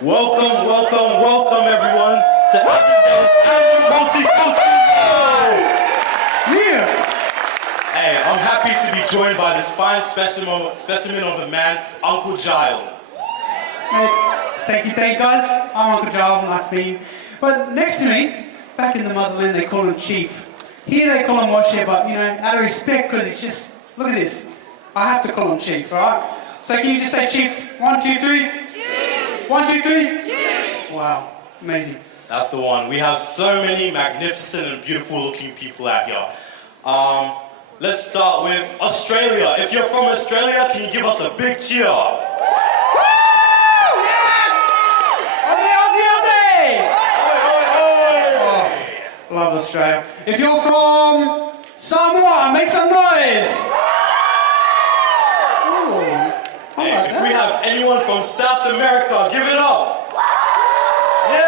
Welcome everyone to Avondale's annual Multicultural Night! Yeah! Hey, I'm happy to be joined by this fine specimen of a man, Uncle Giles. Hey, thank you guys. I'm Uncle Giles, nice to meet you. But next to me, back in the motherland, they call him Chief. Here they call him Washer, but out of respect, because it's just, look at this. I have to call him Chief, alright? So can you just say Chief? 1, 2, 3? Chief! 1, 2, 3? Chief! Wow, amazing. That's the one. We have so many magnificent and beautiful looking people out here. Let's start with Australia. If you're from Australia, can you give us a big cheer? Woo! Yes! Aussie, Aussie, Aussie! Oi, oi, oi! Oh, love Australia. If you're from Samoa, make some noise! Ooh, hey, if we have anyone from South America, give it up! Yeah!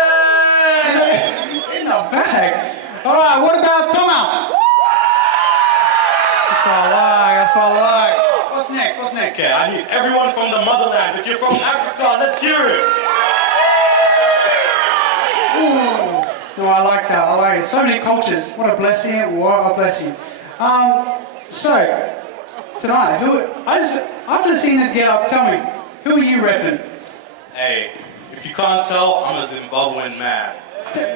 In the bag. Alright, what about Tonga? That's what I like. What's next? Okay, I need everyone from the motherland. If you're from Africa, let's hear it. Ooh. No, I like that. So many cultures. What a blessing. So, tonight, after seeing this get up, tell me, who are you repping? Hey, if you can't tell, I'm a Zimbabwean man.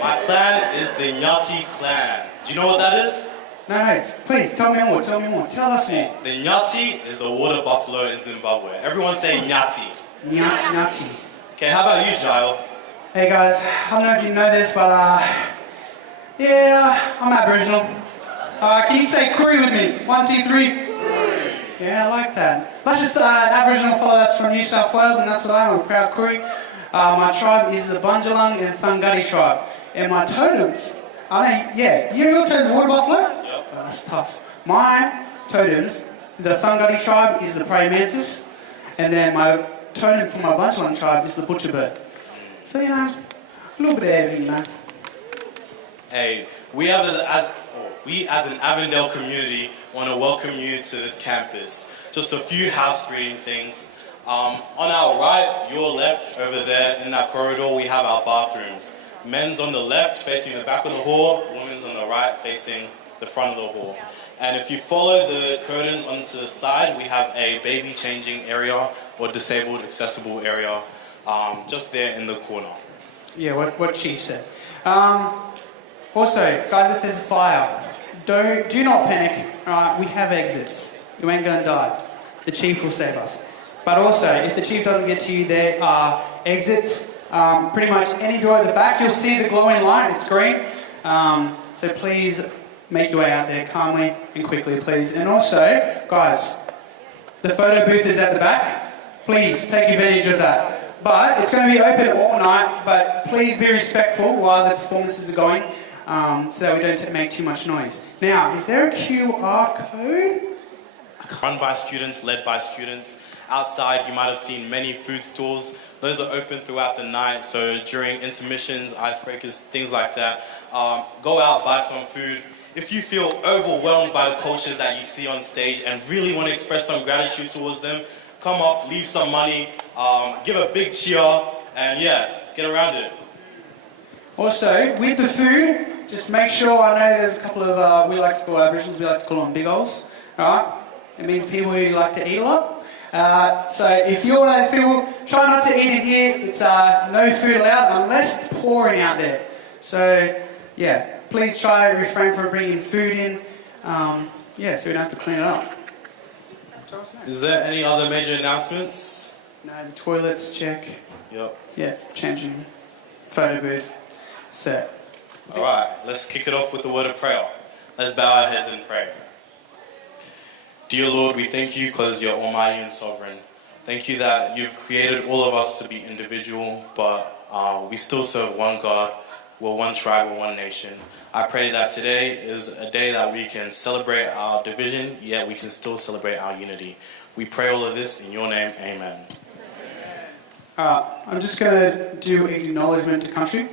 My clan is the Nyati clan. Do you know what that is? No, please, tell me more. Tell us more. The Nyati is the water buffalo in Zimbabwe. Everyone say Nyati. Nyati. Okay, how about you, Giles? Hey guys, I don't know if you know this, but yeah, I'm Aboriginal. Can you say Koori with me? 1, 2, 3. Yeah, I like that. That's just an Aboriginal fellow that's from New South Wales, and that's what I am, a proud Koori. My tribe is the Bunjalung and Thungari tribe. And my totems, your totems water buffalo? Yep. Oh, that's tough. My totems, the Thungari tribe is the praying mantis, and then my totem for my Bunjalung tribe is the butcher bird. So, a little bit of everything, Hey, we as an Avondale community want to welcome you to this campus. Just a few house greeting things. On our right, your left, over there in that corridor, we have our bathrooms. Men's on the left, facing the back of the hall, women's on the right, facing the front of the hall. And if you follow the curtains onto the side, we have a baby changing area or disabled accessible area just there in the corner. Yeah, what Chief said. Also, guys, if there's a fire, do not panic. We have exits. You ain't gonna die. The Chief will save us. But also, if the Chief doesn't get to you, there are exits. Pretty much any door at the back, you'll see the glowing light. It's green. So please make your way out there calmly and quickly, please. And also, guys, the photo booth is at the back. Please take advantage of that. But it's going to be open all night, but please be respectful while the performances are going, so that we don't make too much noise. Now, is there a QR code? Run by students, led by students. Outside, you might have seen many food stalls. Those are open throughout the night, so during intermissions, icebreakers, things like that, go out, buy some food. If you feel overwhelmed by the cultures that you see on stage and really want to express some gratitude towards them, come up, leave some money, give a big cheer, and get around it. Also, with the food, just make sure, I know there's a couple of, we like to call Aboriginals, we like to call them big holes, alright? It means people who like to eat a lot. So if you're one of those people, try not to eat in here. It's no food allowed unless it's pouring out there. So please try to refrain from bringing food in. So we don't have to clean it up. Is there any other major announcements? No, the toilets, check. Yep. Yeah, changing. Photo booth, set. Alright, let's kick it off with the word of prayer. Let's bow our heads and pray. Dear Lord, we thank you because you're almighty and sovereign. Thank you that you've created all of us to be individual, but we still serve one God, we're one tribe, we're one nation. I pray that today is a day that we can celebrate our division, yet we can still celebrate our unity. We pray all of this in your name, amen. I'm just going to do an acknowledgement to country.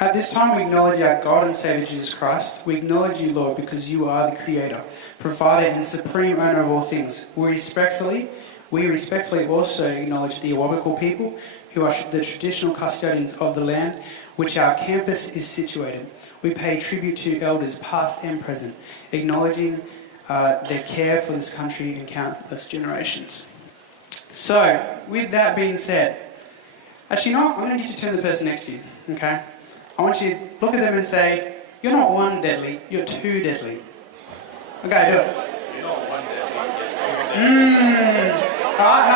At this time, we acknowledge our God and Saviour Jesus Christ. We acknowledge you, Lord, because you are the Creator, Provider and Supreme Owner of all things. We respectfully also acknowledge the Awabakal people, who are the traditional custodians of the land which our campus is situated. We pay tribute to elders past and present, acknowledging their care for this country and countless generations. So, with that being said, actually, I'm going to get you to turn to the person next to you, okay? I want you to look at them and say, you're not one deadly, you're two deadly. Okay, do it. You're not one deadly, Alright,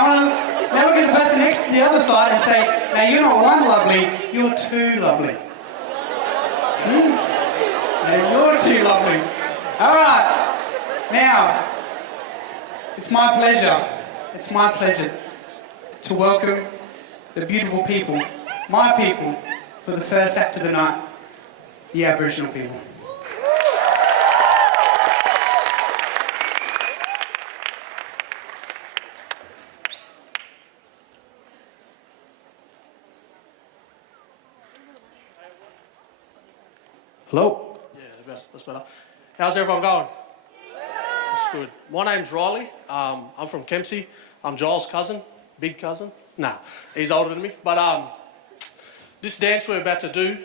now look at the person next to the other side and say, now you're not one lovely, you're two lovely. Now you're two lovely. Alright, now, it's my pleasure to welcome the beautiful people, my people, for the first act of the night, the Aboriginal people. Hello? Yeah, that's better. How's everyone going? That's good. My name's Riley. I'm from Kempsey. I'm Giles' cousin, big cousin. Nah, he's older than me. But this dance we're about to do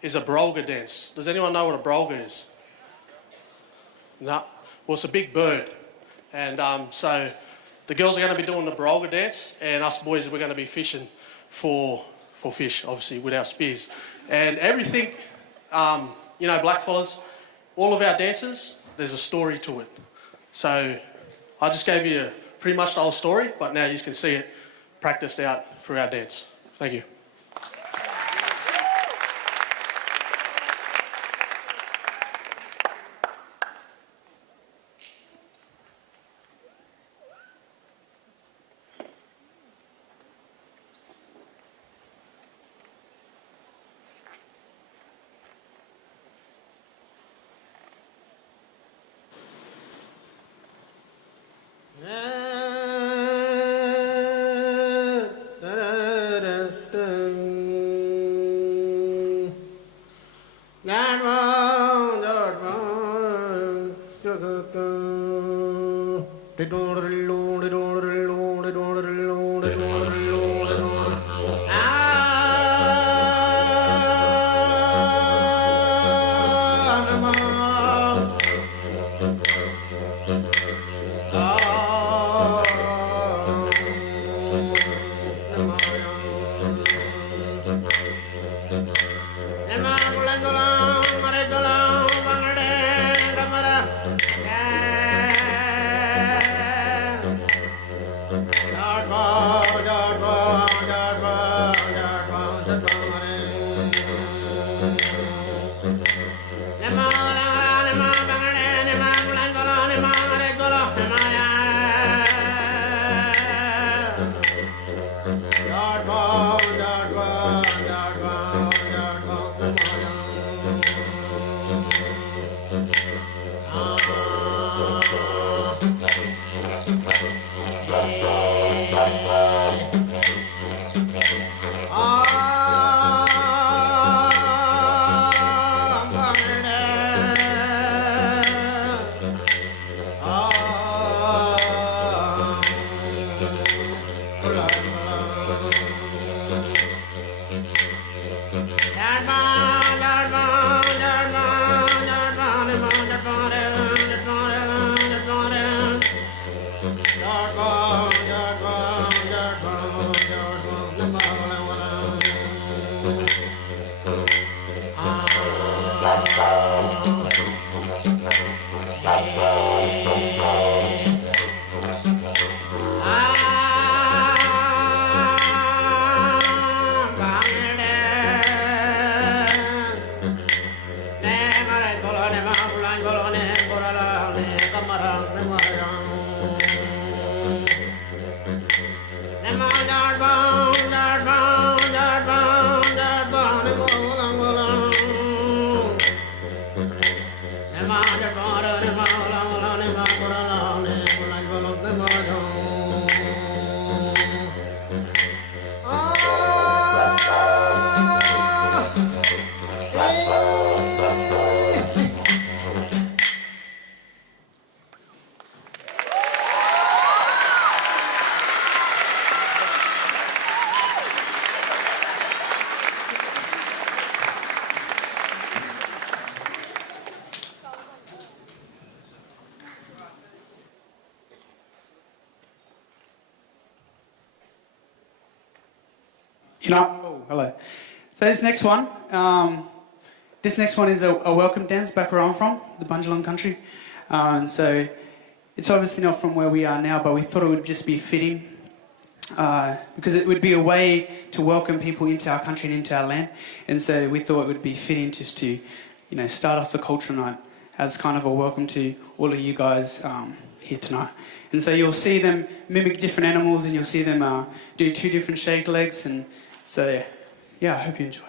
is a broga dance. Does anyone know what a broga is? No? Well, it's a big bird. And so the girls are going to be doing the broga dance, and us boys, we're going to be fishing for fish, obviously, with our spears. And everything, blackfellas, all of our dances, there's a story to it. So I just gave you pretty much the whole story, but now you can see it practiced out through our dance. Thank you. Oh, hello. So this next one is a welcome dance back where I'm from, the Bundjalung country. And so it's obviously not from where we are now, but we thought it would just be fitting because it would be a way to welcome people into our country and into our land. And so we thought it would be fitting just to, start off the cultural night as kind of a welcome to all of you guys here tonight. And so you'll see them mimic different animals, and you'll see them do 2 different shake legs. And so, yeah, I hope you enjoy.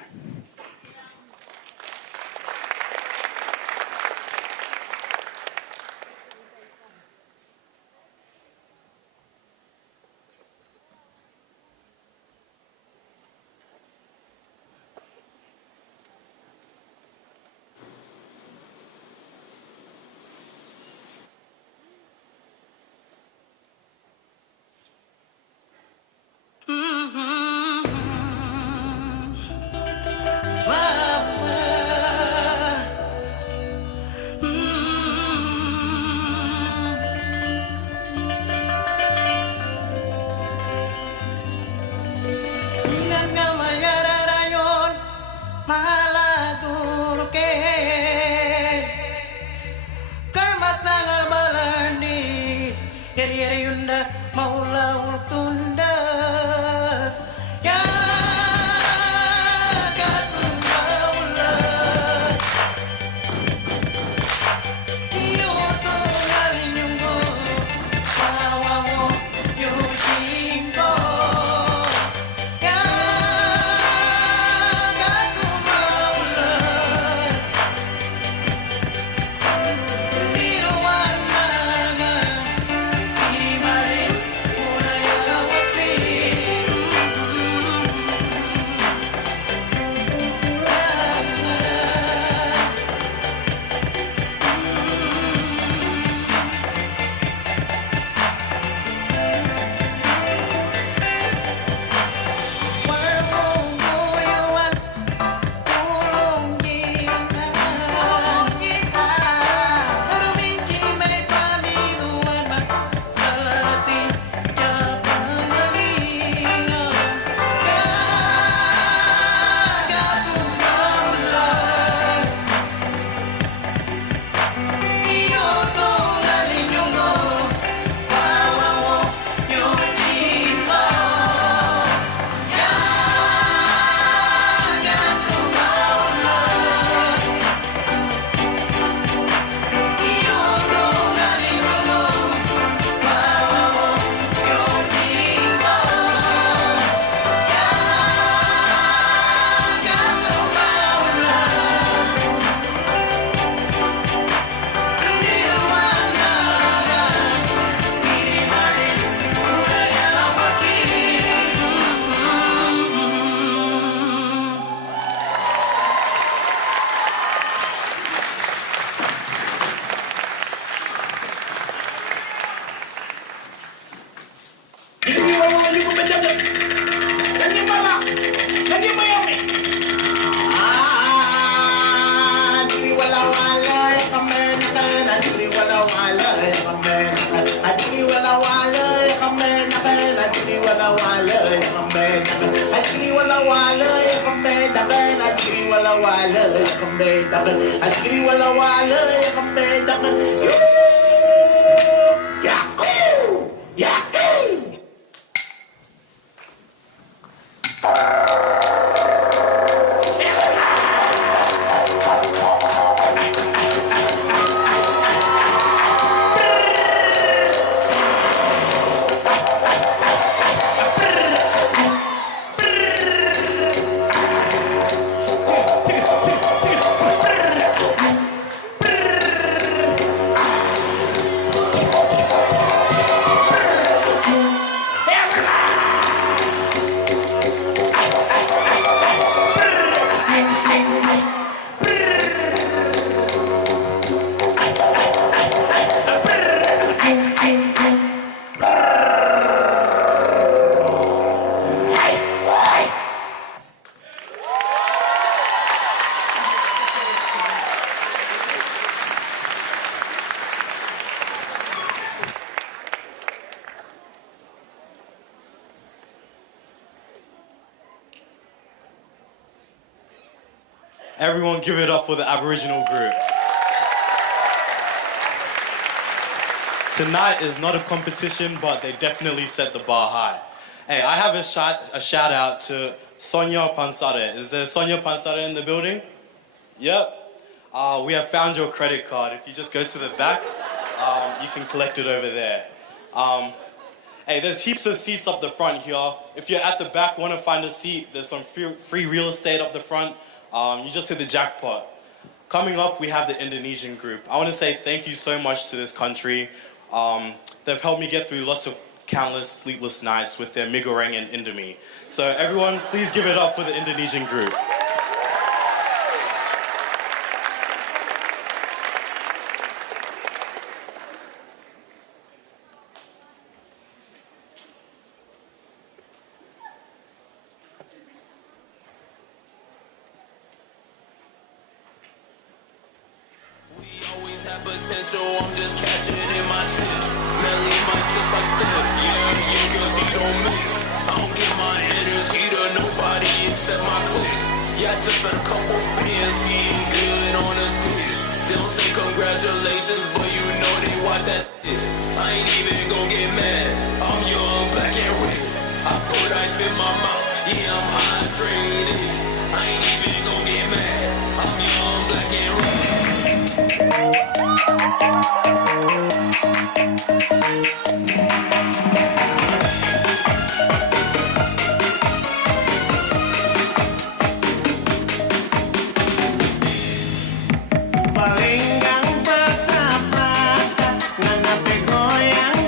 Everyone give it up for the Aboriginal group. Tonight is not a competition, but they definitely set the bar high. Hey, I have a shout out to Sonia Pansare. Is there Sonia Pansare in the building? Yep. We have found your credit card. If you just go to the back, you can collect it over there. Hey, there's heaps of seats up the front here. If you're at the back, want to find a seat, there's some free real estate up the front. You just hit the jackpot. Coming up, we have the Indonesian group. I want to say thank you so much to this country. They've helped me get through lots of countless sleepless nights with their mi goreng and indomie. So everyone, please give it up for the Indonesian group. Potential, I'm just cashing in my chips. Melly might just like Steph. Yeah, cause he don't mix. I don't give my energy to nobody except my clique. Yeah, I just spent a couple bands eating good on a dish. They don't say congratulations, but you know they watch that shit. I ain't even gon' get mad. I'm young, black and rich. I put ice in my mouth. Yeah, I'm hydrated. I ain't even gon' get mad. I'm young, black and rich. Palinggang patah-patah, ngana pegoyang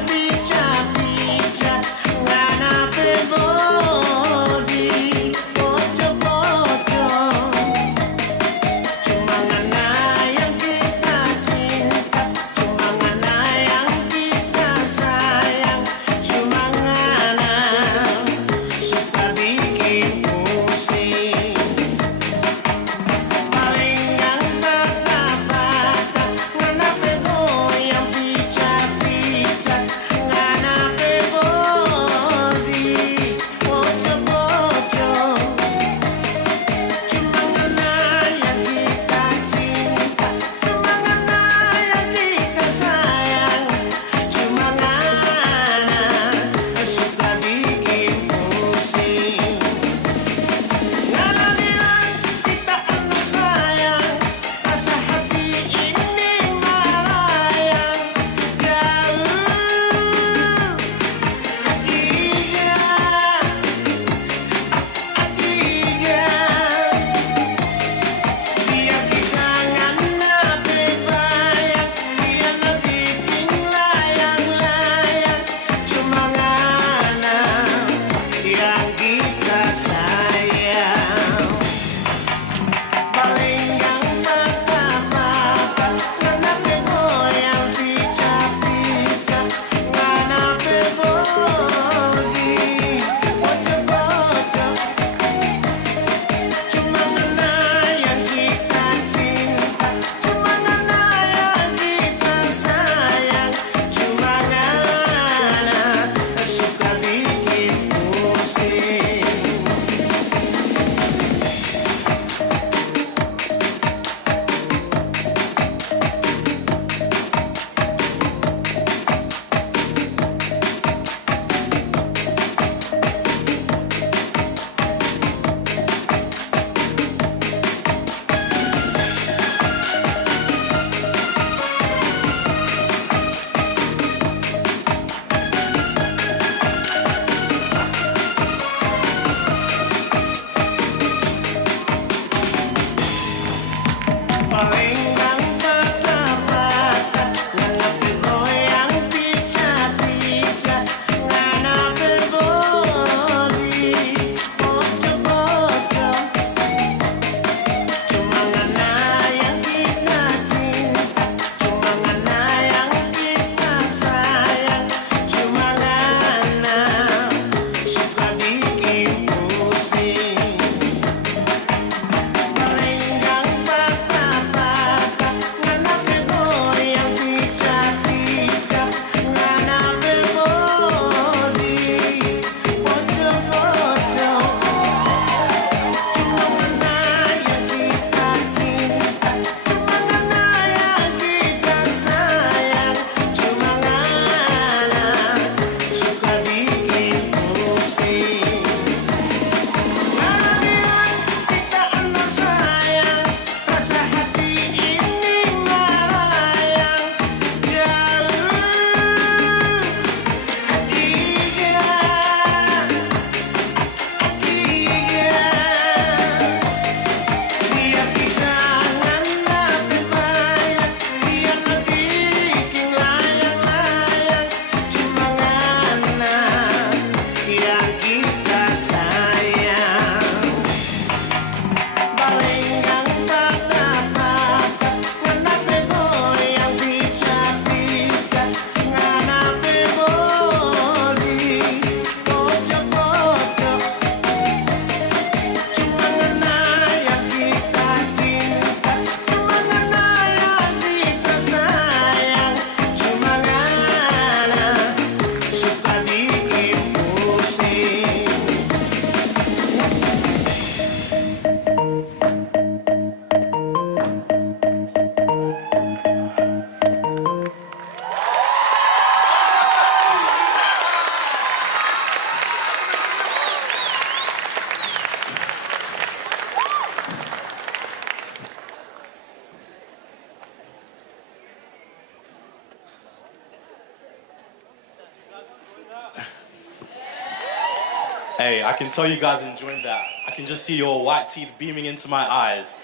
Hey, I can tell you guys enjoying that. I can just see your white teeth beaming into my eyes.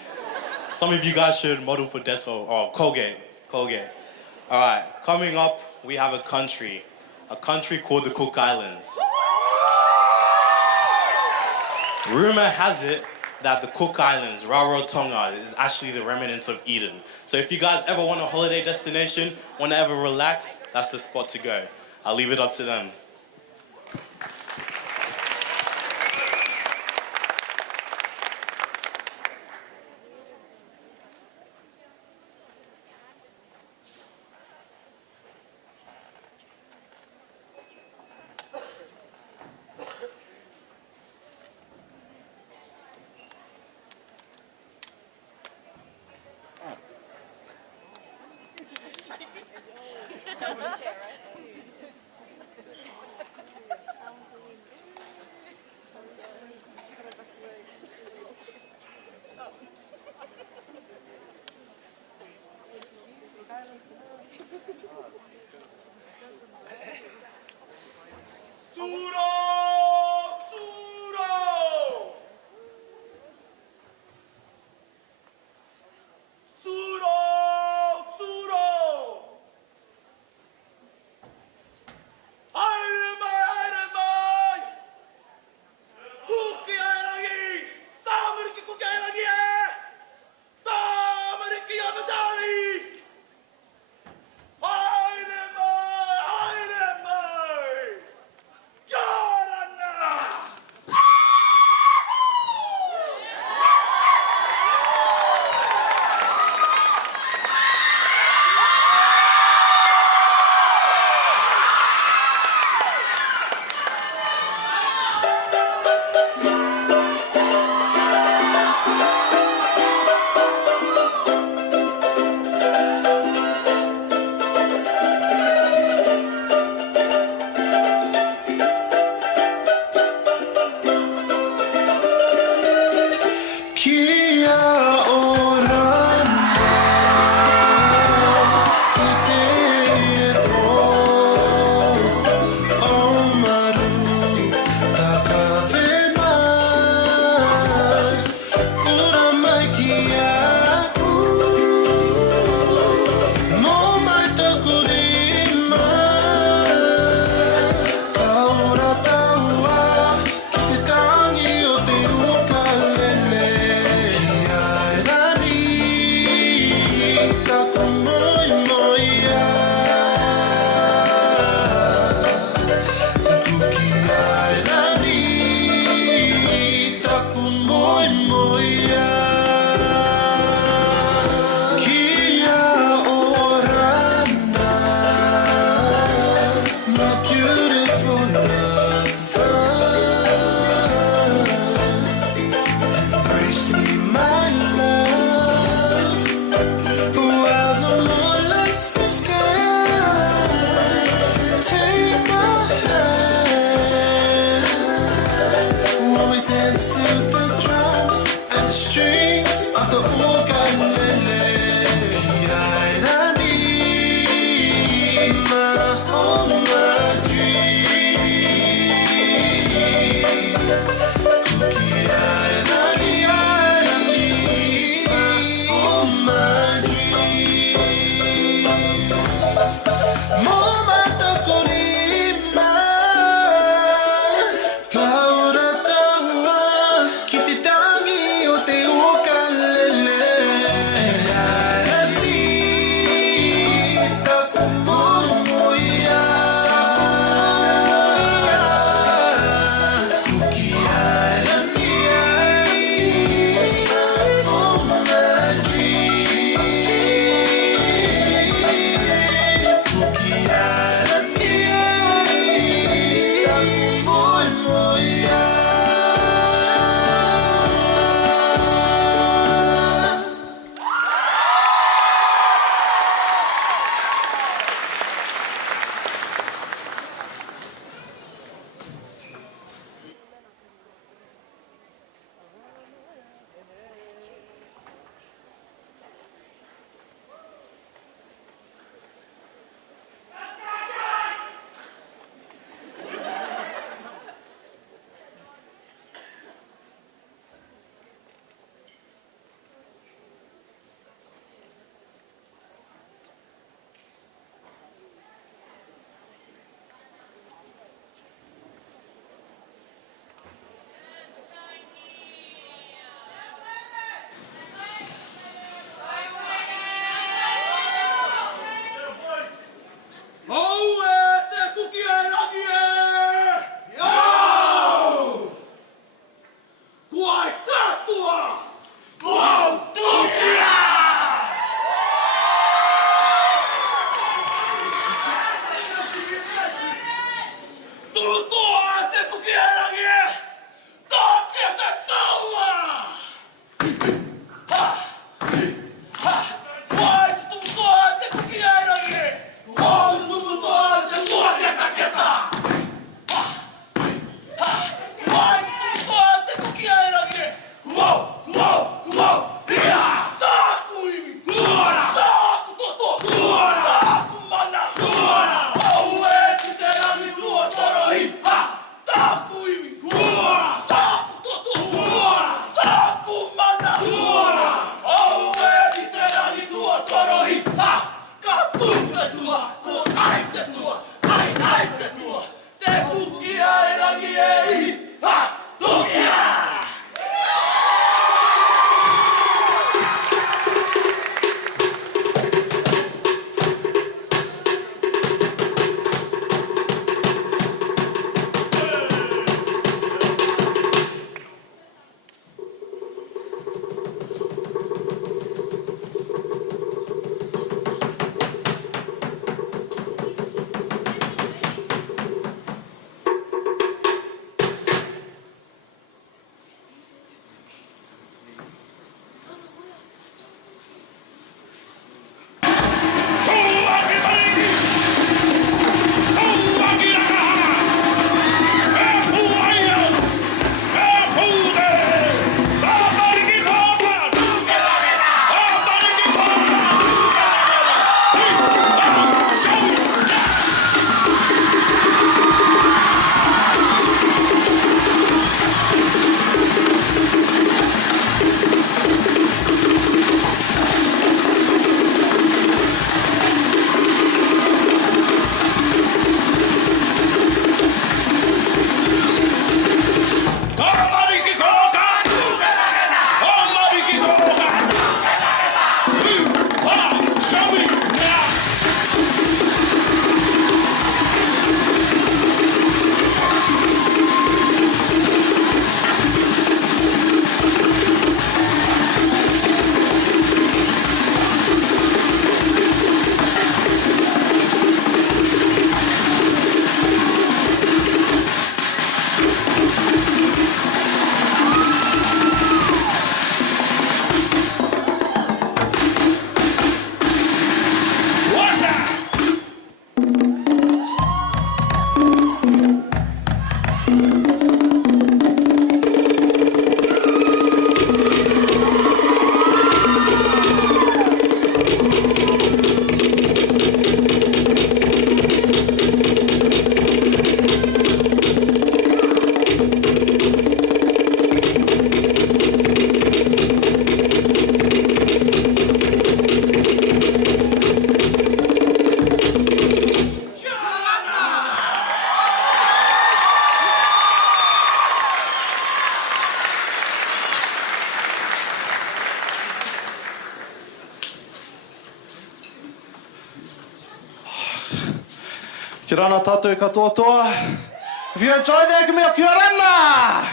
Some of you guys should model for Dettol or Colgate. Colgate. All right, coming up, we have a country called the Cook Islands. Rumor has it that the Cook Islands, Tonga, is actually the remnants of Eden. So if you guys ever want a holiday destination, want to ever relax, that's the spot to go. I'll leave it up to them. Ki rana tātou katoa toa. If you enjoyed that, give me a kia rana!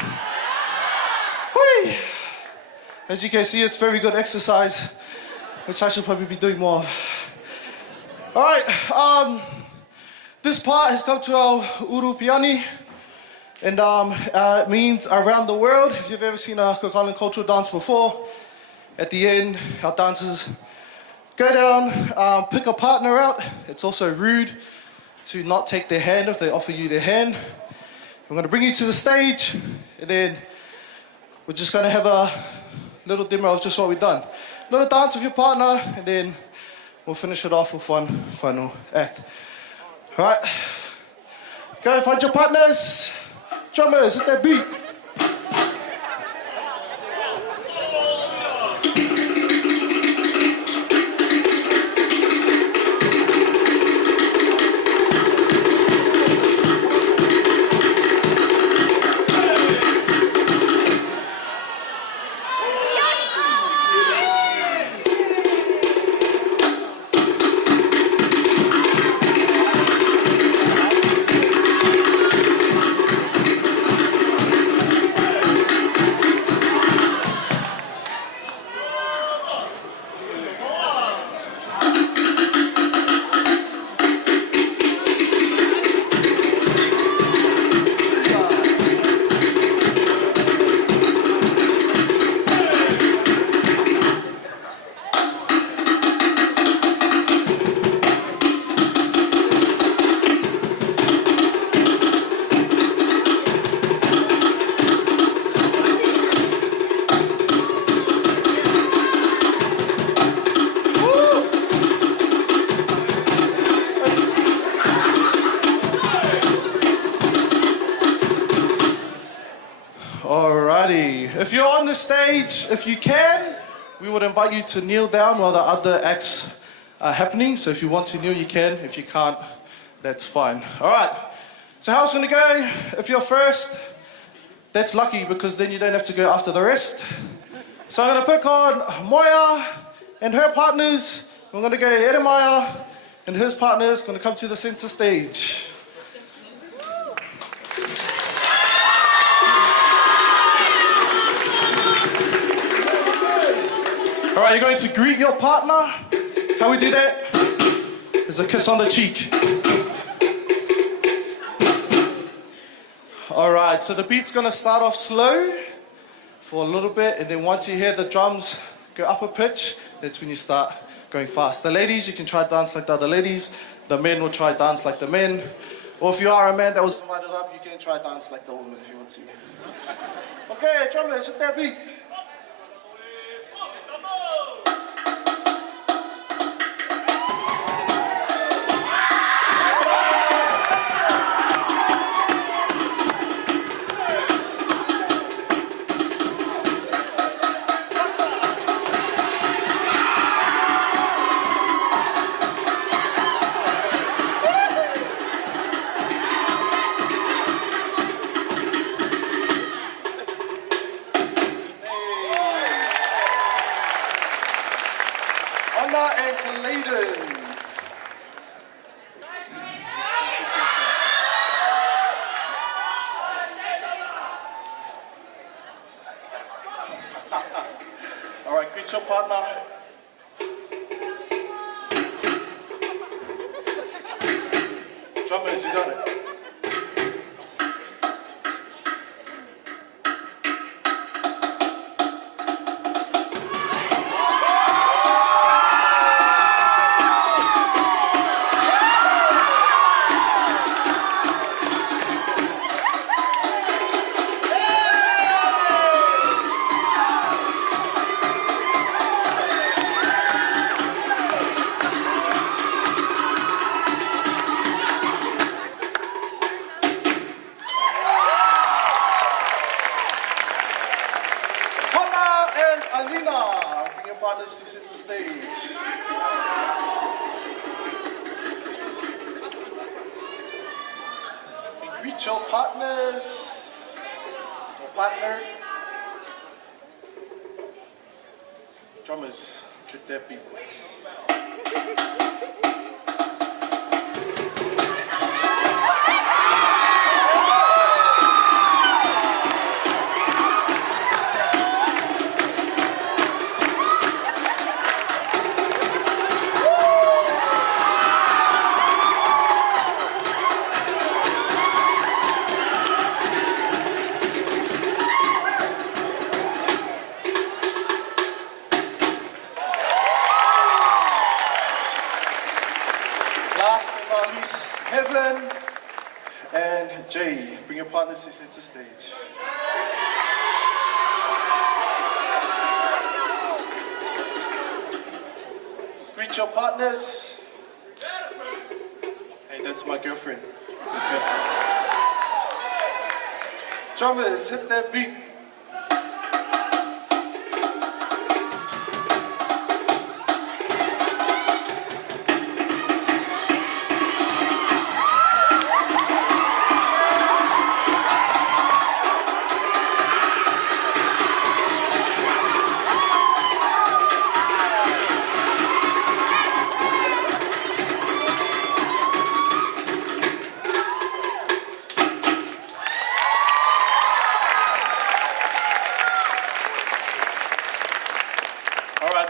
Hui! As you can see, it's very good exercise, which I should probably be doing more of. Alright, this part has come to our urupiani, and it means around the world. If you've ever seen a Cook Island cultural dance before, at the end, our dancers go down, pick a partner out. It's also rude to not take their hand if they offer you their hand. I'm going to bring you to the stage, and then we're just going to have a little demo of just what we've done. A little dance with your partner, and then we'll finish it off with one final act. All right, go find your partners. Drummers, hit that beat. If you're on the stage, if you can, we would invite you to kneel down while the other acts are happening. So if you want to kneel, you can. If you can't, that's fine. All right. So how it's going to go? If you're first, that's lucky because then you don't have to go after the rest. So I'm going to pick on Moya and her partners. We're going to go Eremaya and his partners going to come to the center stage. All right, you're going to greet your partner. How we do that? Is a kiss on the cheek. All right, so the beat's going to start off slow for a little bit, and then once you hear the drums go up a pitch, that's when you start going fast. The ladies, you can try dance like the other ladies. The men will try dance like the men. Or if you are a man that was invited up, you can try dance like the woman if you want to. Okay, drummers, hit that beat. All right, greet your partner. Drummers, you got it. Partners to center stage. You greet your partners, your partner. Drummers, hit that beat. partners to center stage. Greet your partners. Hey, that's my girlfriend. Be careful. Drummers, hit that beat.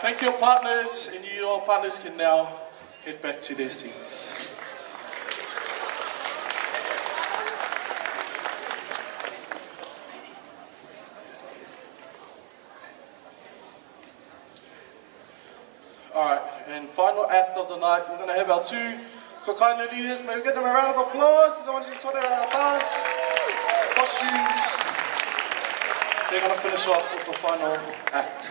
Thank your partners, and your partners can now head back to their seats. All right, and final act of the night, we're going to have our two Kokaina leaders. May we give them a round of applause. They're the ones who sorted out our dance, costumes. They're going to finish off with the final act.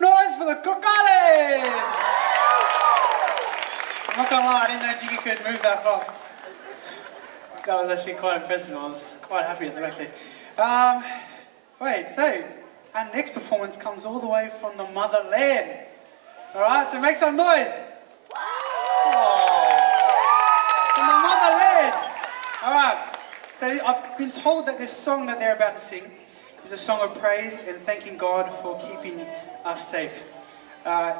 Noise for the Kokalis! I'm not gonna lie, I didn't know Jiggy could move that fast. That was actually quite impressive. I was quite happy at the back there. Wait, so our next performance comes all the way from the motherland. Alright, so make some noise! Oh, from the motherland! Alright, so I've been told that this song that they're about to sing is a song of praise and thanking God for keeping us safe. Now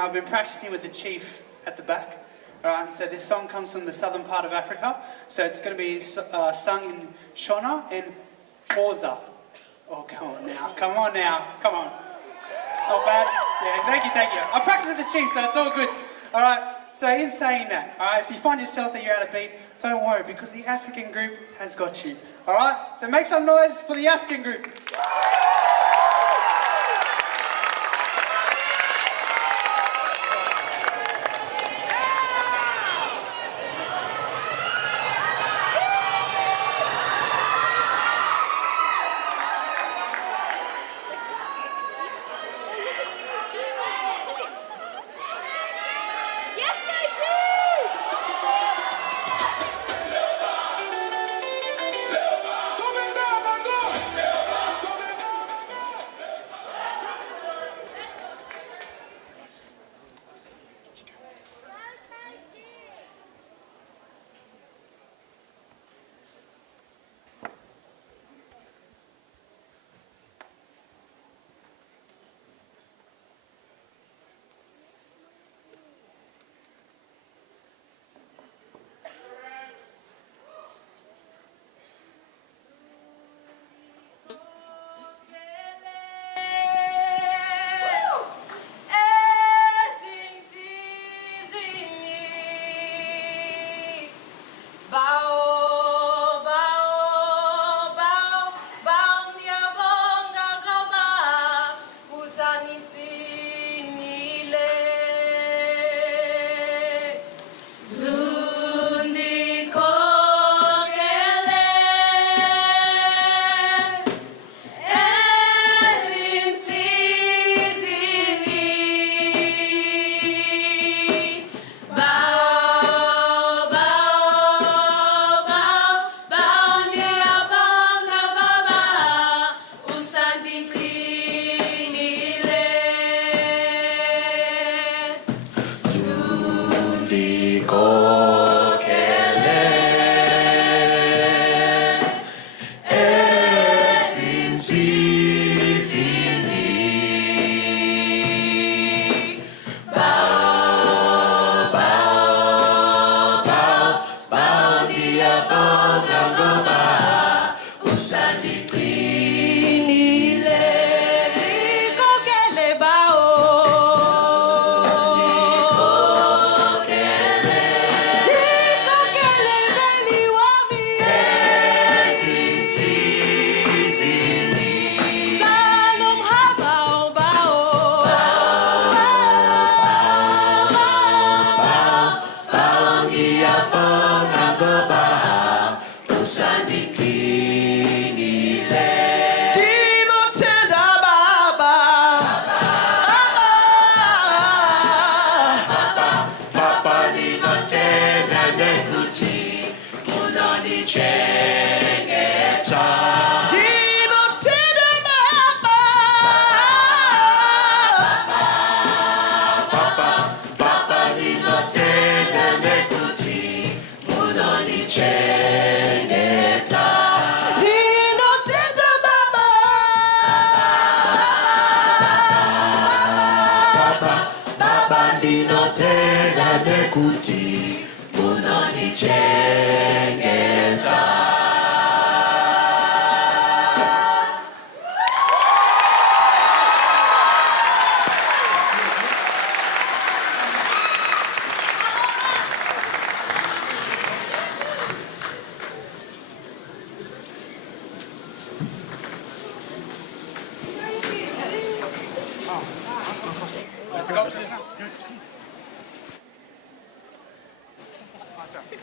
I've been practicing with the chief at the back. Alright, so this song comes from the southern part of Africa. So it's going to be sung in Shona and Xhosa. Oh, come on now. Not bad? Yeah, thank you. I practiced with the chief, so it's all good. Alright, so in saying that, alright, if you find yourself that you're out of beat, don't worry, because the African group has got you. Alright, so make some noise for the African group.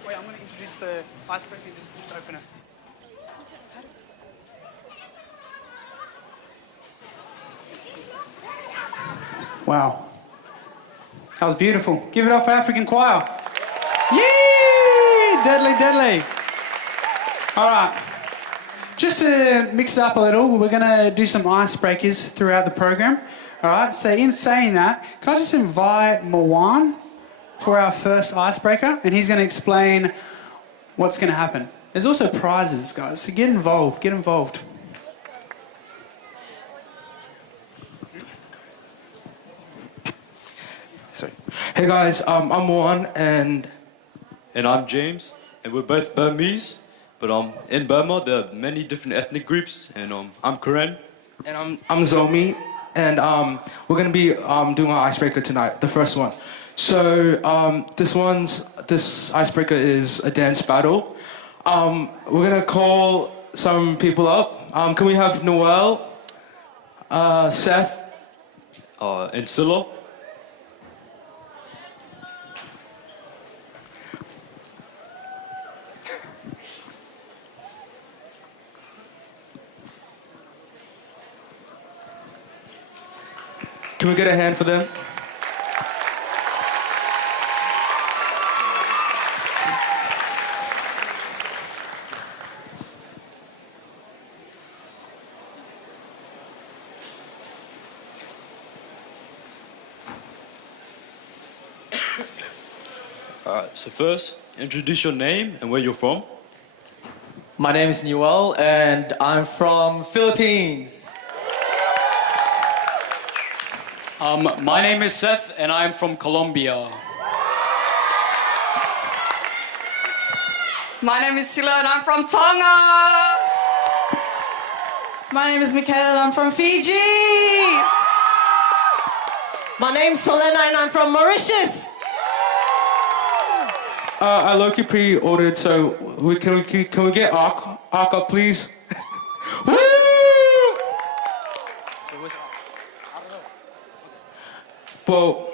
Wait, I'm going to introduce the icebreaker and just open it. Wow. That was beautiful. Give it up for African choir. Yay! Deadly, deadly. All right. Just to mix it up a little, we're going to do some icebreakers throughout the program. All right, so in saying that, can I just invite Moimoi for our first icebreaker, and he's going to explain what's going to happen. There's also prizes, guys, so get involved, get involved. Sorry. Hey guys, I'm Moimoi and I'm James, and we're both Burmese, but in Burma there are many different ethnic groups, and I'm Karen. And I'm Zomi, and we're gonna be doing our icebreaker tonight, the first one. So this icebreaker is a dance battle. We're gonna call some people up. Can we have Noel, Seth, And Silo. Can we get a hand for them? Alright, so first, introduce your name and where you're from. My name is Newell and I'm from Philippines. My name is Seth and I'm from Colombia. My name is Sila and I'm from Tonga. My name is Michaela and I'm from Fiji. My name's Selena and I'm from Mauritius. I low-key pre-ordered, so can we get Ark up, please? Woo! Well,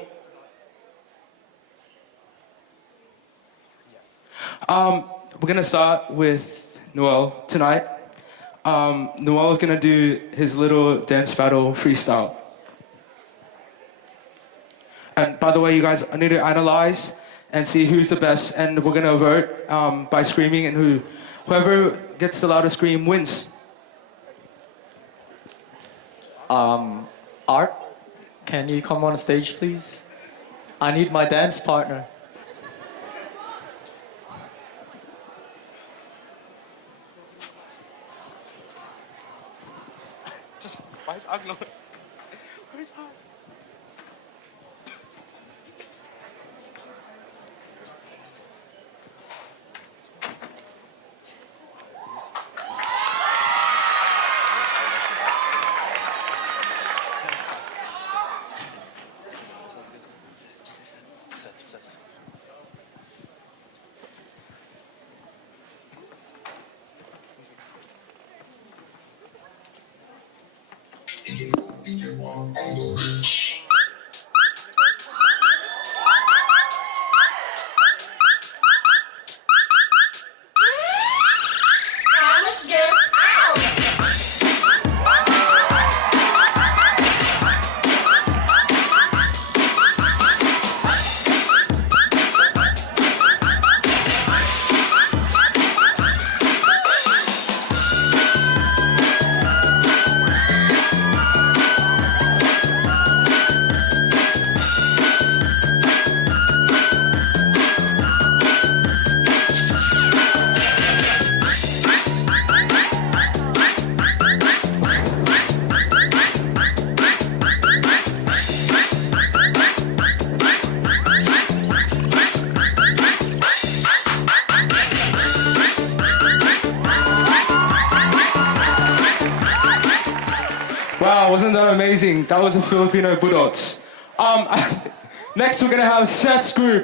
we're gonna start with Noel tonight. Noel is gonna do his little dance battle freestyle. And by the way, you guys, I need to analyze and see who's the best, and we're gonna vote by screaming, and whoever gets the loudest scream wins. Art, can you come on stage, please? I need my dance partner. Why is Agno? Where is Art? Wow, wasn't that amazing? That was the Filipino Bulldogs. Next we're gonna have Seth's group.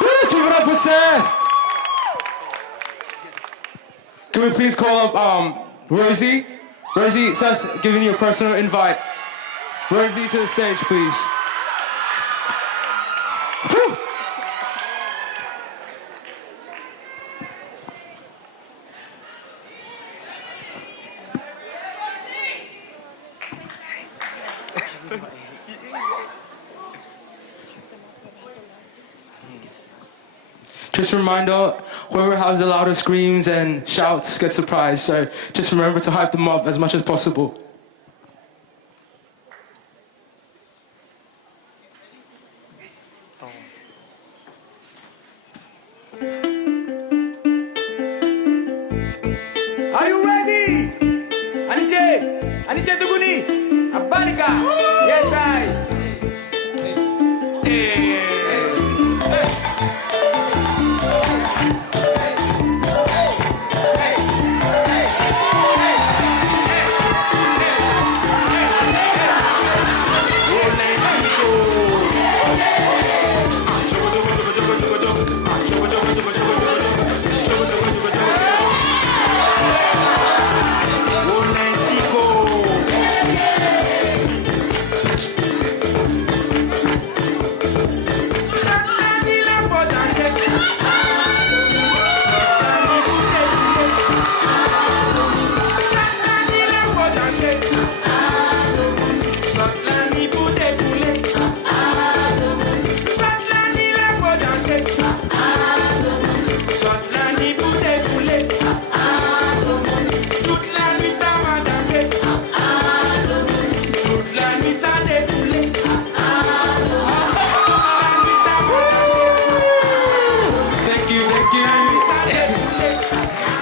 Woo, give it up for Seth! Can we please call up Rosie? Rosie, Seth's giving you a personal invite. Rosie to the stage, please. Woo. Just a reminder, whoever has the loudest screams and shouts gets a prize, so just remember to hype them up as much as possible. Are you ready? Aniche Tuguni, Abanika. Yes, I.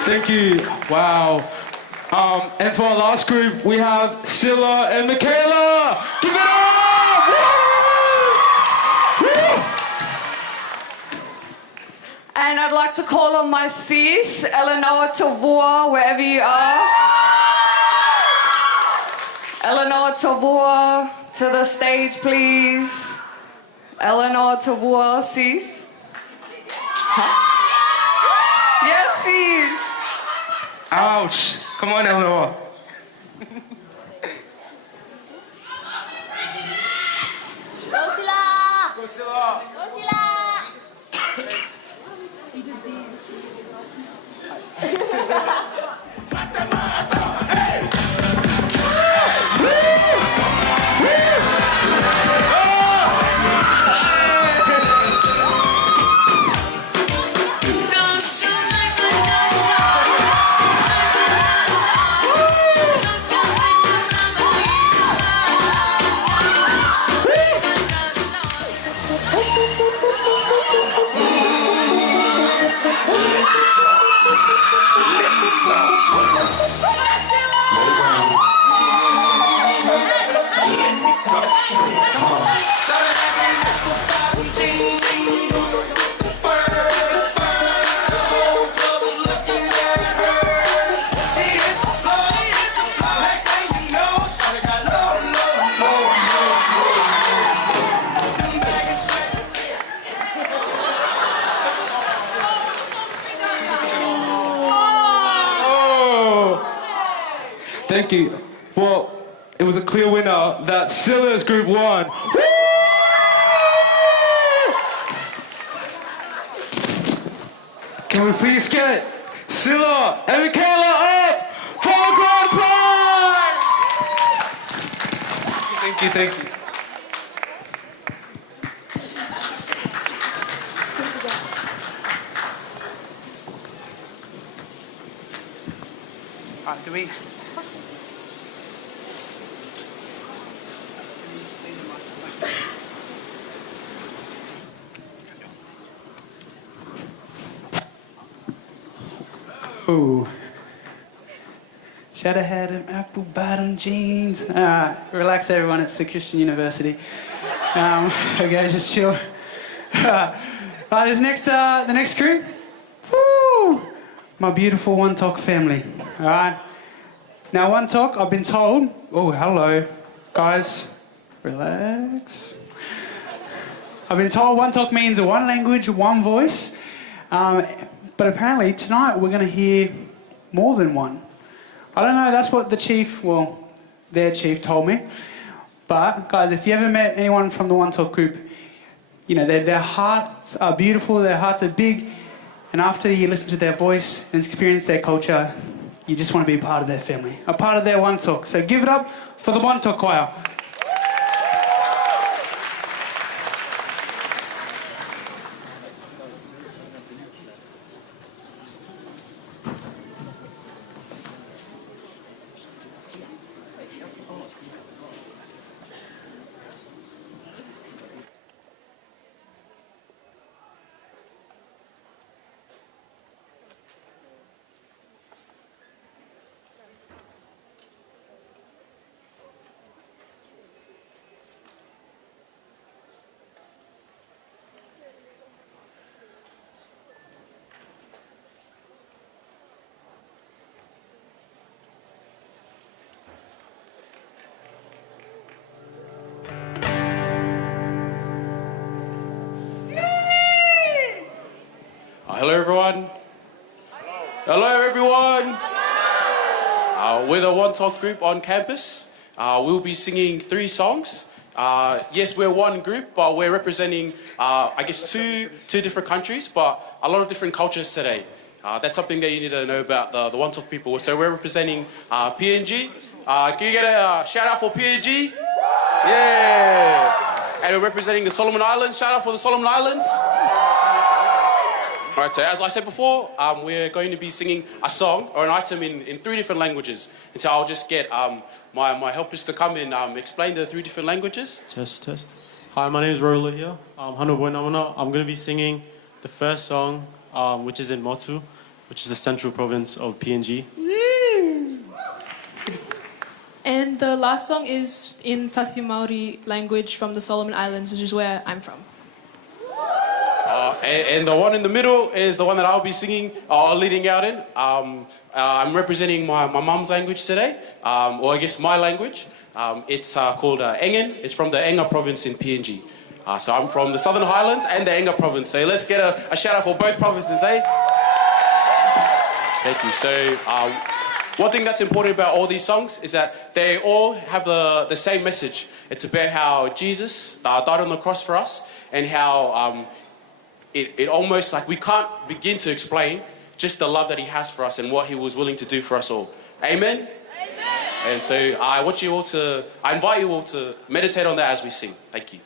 Thank you. Wow. And for our last group, we have Scylla and Michaela. Give it up! Woo! Woo! And I'd like to call on my sis, Eleanor Tavua, wherever you are. Eleanor Tavua, to the stage, please. Eleanor Tavua, sis. Huh? Yes, sis. Ouch. Come on, Eleanor. Go Silla! Go Silla! Go Silla! Thank you. Well, it was a clear winner that Scylla's group won. Woo! Can we please get Scylla and Michaela up for a grand prize? Thank you, thank you. Do we? Ooh. Should have had them apple bottom jeans. All right, relax everyone, it's the Christian University. Okay, just chill. This next, the next crew. Woo! My beautiful One Talk family. All right. Now, one talk, I've been told... Oh, hello. Guys, relax. I've been told one talk means one language, one voice. But apparently tonight we're going to hear more than one. I don't know, that's what the chief, well, their chief told me. But, guys, if you ever met anyone from the One Talk group, you know, their hearts are beautiful, their hearts are big, and after you listen to their voice and experience their culture, you just want to be a part of their family, a part of their One Talk. So give it up for the One Talk choir. Hello, everyone. Hello, everyone. We're the One Talk group on campus. We'll be singing 3 songs. Yes, we're one group, but we're representing, I guess, two different countries, but a lot of different cultures today. That's something that you need to know about the One Talk people. So we're representing PNG. Can you get a shout out for PNG? Yeah. And we're representing the Solomon Islands. Shout out for the Solomon Islands. All right, so as I said before, we're going to be singing a song or an item in 3 different languages. And so I'll just get my helpers to come and explain the 3 different languages. Test. Hi, my name is Rola here. I'm going to be singing the first song, which is in Motu, which is the central province of PNG. And the last song is in Tasi Maori language from the Solomon Islands, which is where I'm from. And the one in the middle is the one that I'll be singing or leading out in. I'm representing my mum's language today, or I guess my language. It's called Engen. It's from the Enga province in PNG. So I'm from the Southern Highlands and the Enga province. So let's get a shout out for both provinces, eh? Thank you. So one thing that's important about all these songs is that they all have the same message. It's about how Jesus died on the cross for us and how it almost like we can't begin to explain just the love that he has for us and what he was willing to do for us all. Amen? Amen. And so I invite you all to meditate on that as we sing. Thank you.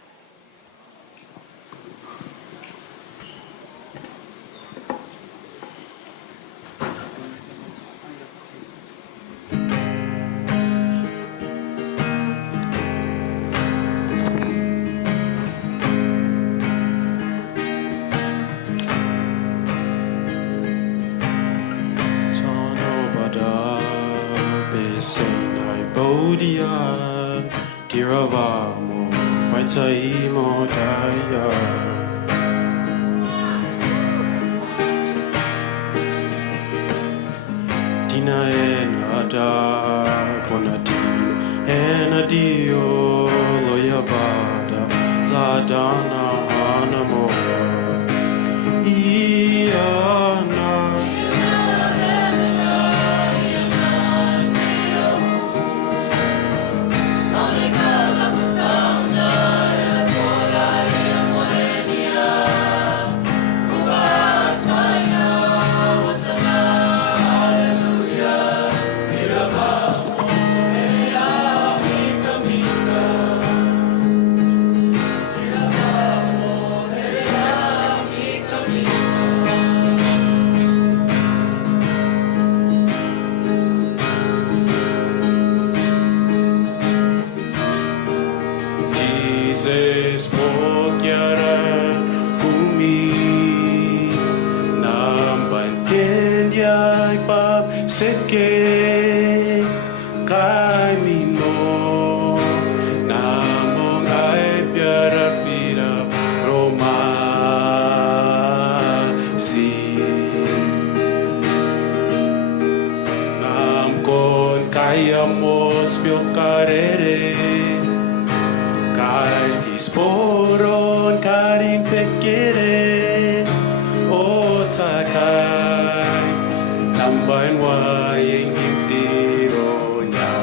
Kiravamo, Paitaimo Daya. Dina enada, Bonadine, Enadio, Loyabada, Ladana, Anamo, Iana. Vayamos milkarere Kargis poron karing pekere O takai Lambain wayang himdiro niya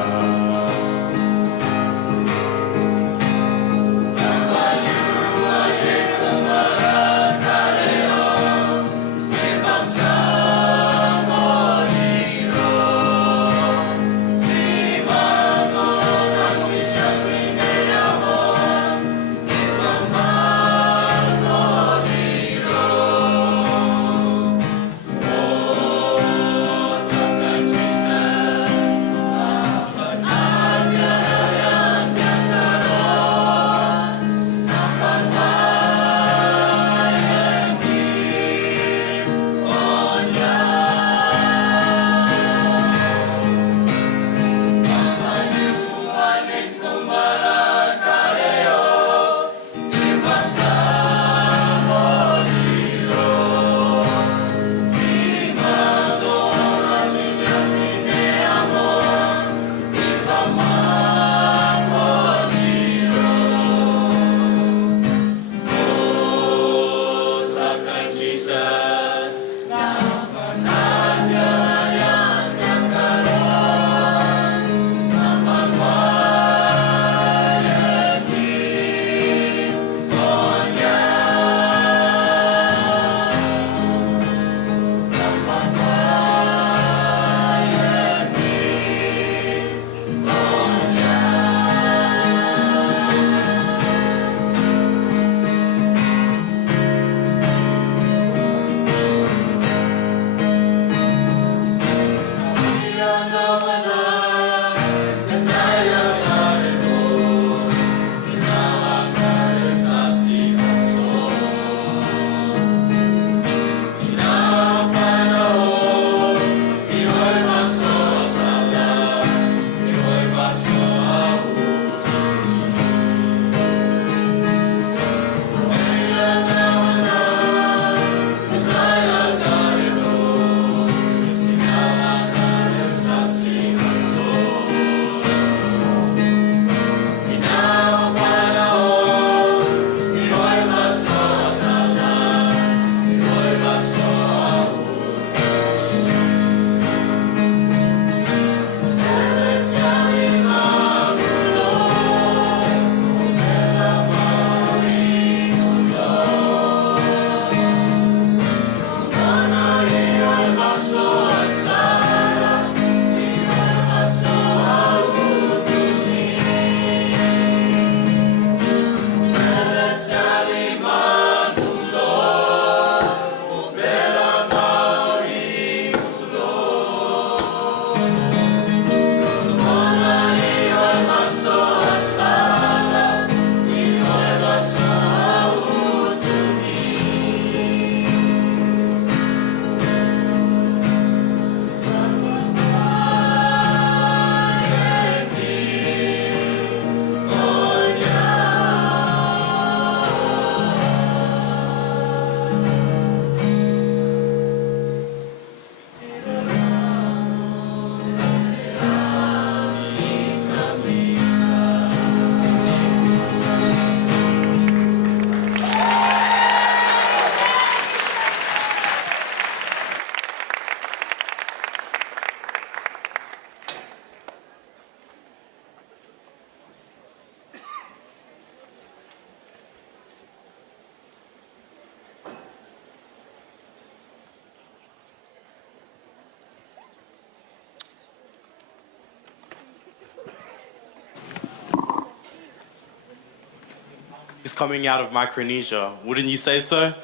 He's coming out of Micronesia. Wouldn't you say so?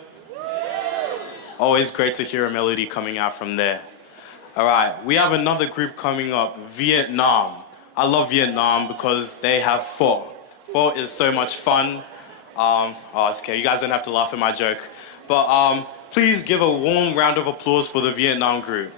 Always great to hear a melody coming out from there. All right, we have another group coming up, Vietnam. I love Vietnam because they have pho. Pho is so much fun. It's okay, you guys don't have to laugh at my joke. But please give a warm round of applause for the Vietnam group.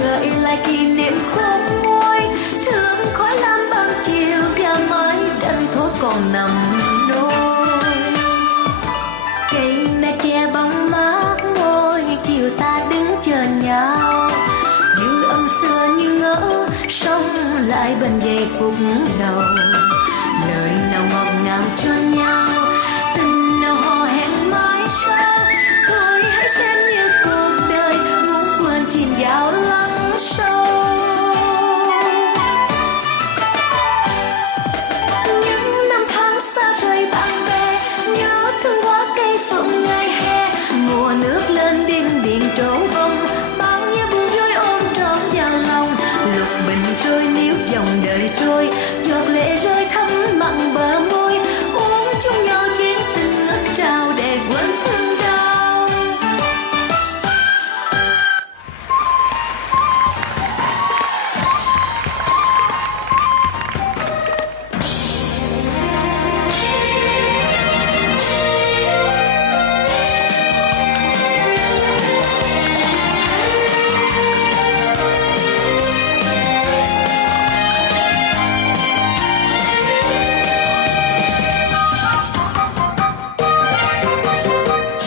gợi lại kỷ niệm khôn nguôi, thương khói lam ban chiều gà mái tranh thốt còn nằm nôi. Cây me che bóng mát môi, chiều ta đứng chờ nhau, như âm xưa như ngỡ sống lại bên giây phút đầu. Lời nào ngọt ngào cho nhau, tình nào hò hẹn mãi sau. Thôi hãy xem như cuộc đời muốn quên chìm vào lắng sâu. Những năm tháng xa rời bạn bè, nhớ thương hoa cây phượng ngày hè. Mùa nước lên điên điền trổ bông, bao nhiêu buồn vui ôm trọn vào lòng. Lục bình trôi níu dòng đời trôi, giọt lệ rơi thấm mặn bờ môi. Uống chung nhau chén tình ước trao để quên thương đau.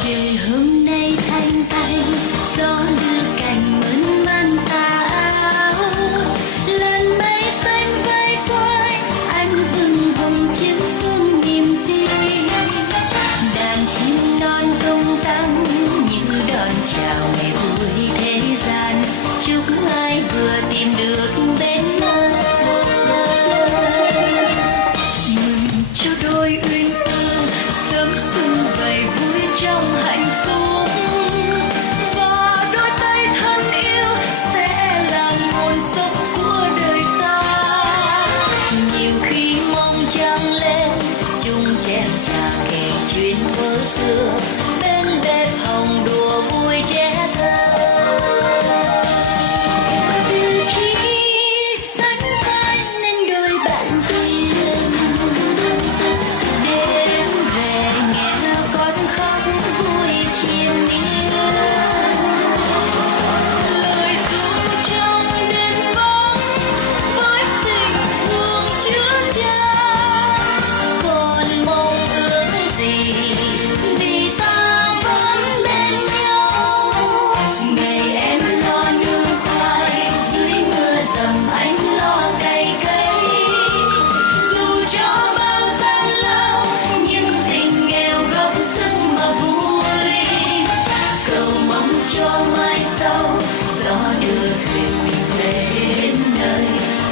Trời hôm nay thanh thanh, gió đưa cành mơn man tà áo. Lần mây xanh vây quanh, anh vừng vòng trên xuân niềm tin. Đàn chim non tung tăng, những đón chào ngày vui thế gian. Chúc ai vừa tìm được bên nơi. Mừng cho đôi uyên ương, sớm xuân vầy vui trong hạnh phúc. Và đôi tay thân yêu sẽ là nguồn sống của đời ta. Nhiều khi mong trăng lên, chung chén trà kể chuyện thơ xưa. Bên bếp hồng đùa vui trẻ thơ. Từ khi sánh vai nên đôi bạn tình, đêm về nghe con khóc vui triền miên. Lời ru trong đêm vắng với tình thương chứa chan. Còn mong ước gì vì ta vẫn bên nhau. Ngày em lo nương khoai, dưới mưa dầm anh lo cày cấy. Dù cho bao gian lao, nhưng tình nghèo góc sức mà vui. Cầu mong cho mai sau, gió đưa thuyền mình về đến nơi.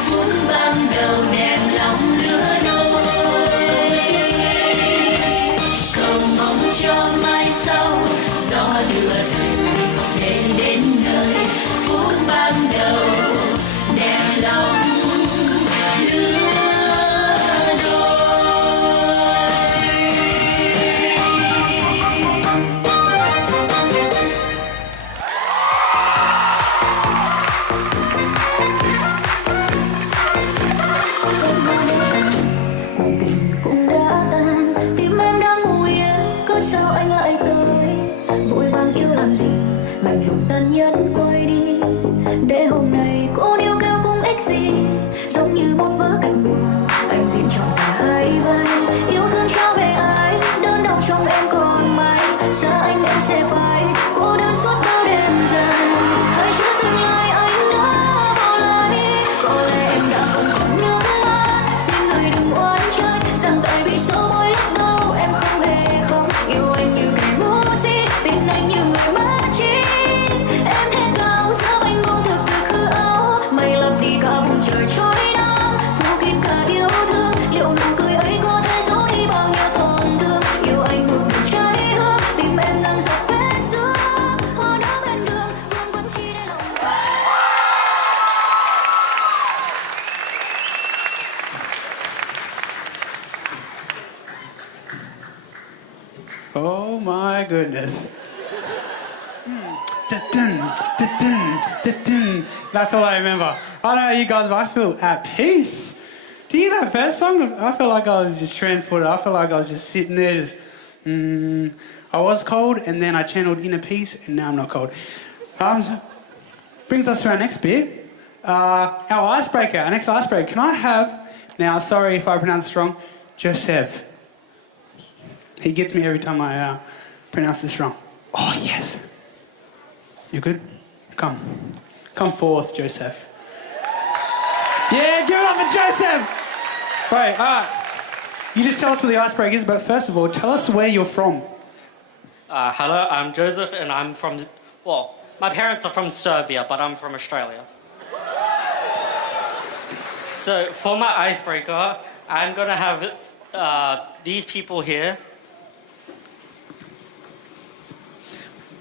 Phút ban đầu đẹp lòng lứa đôi. Cầu mong cho mai sau, gió đưa thuyền mình về đến nơi. Phút ban đầu đẹp lòng lứa đôi. Cuộc tình cũng đã tan, tim em đang ngủ yên. Cớ sao anh lại tới, vội vàng yêu làm gì, lạnh lùng tàn nhẫn quay đi. Để hôm nay cô níu kéo cũng ích gì, giống như một vở kịch buồn. Anh diễn trọn cả hai vai, yêu thương trao về ai, đớn đau trong em còn mãi. Xa anh em sẽ phải cô đơn suốt bao đêm dài. Hãy chưa tương lai anh đã bỏ lại, có lẽ em đã không còn nước mắt. Xin người đừng oán trách rằng tại vì số mỗi lúc đâu em không hề không yêu anh như kẻ ngu si, tin anh như người mất trí. Em thế cao giữa bánh bông thực thực hư ảo, mây lấp đi cả vùng trời trôi nắng, phủ kín cả yêu thương. Liệu nụ cười ấy có thể giấu đi bao nhiêu tổn thương? Yêu anh ngược đường cháy hương, tim em ngang dọc vết xưa. Hoa đá bên đường vương vấn chi để lòng. Oh my goodness. Da-dun, da-dun, da-dun. That's all I remember. I don't know you guys, but I feel at peace. Do you hear that first song? I feel like I was just transported. I feel like I was just sitting there just... I was cold and then I channeled inner peace and now I'm not cold. brings us to our next bit. Our icebreaker, our next icebreaker. Can I have, now sorry if I pronounce it wrong, Joseph. He gets me every time I pronounce this wrong. Oh, yes. You good? Come forth, Joseph. Yeah, give it up for Joseph! Right, you just tell us what the icebreaker is, but first of all, tell us where you're from. Hello, I'm Joseph, and I'm from, well, my parents are from Serbia, but I'm from Australia. So, for my icebreaker, I'm gonna have these people here.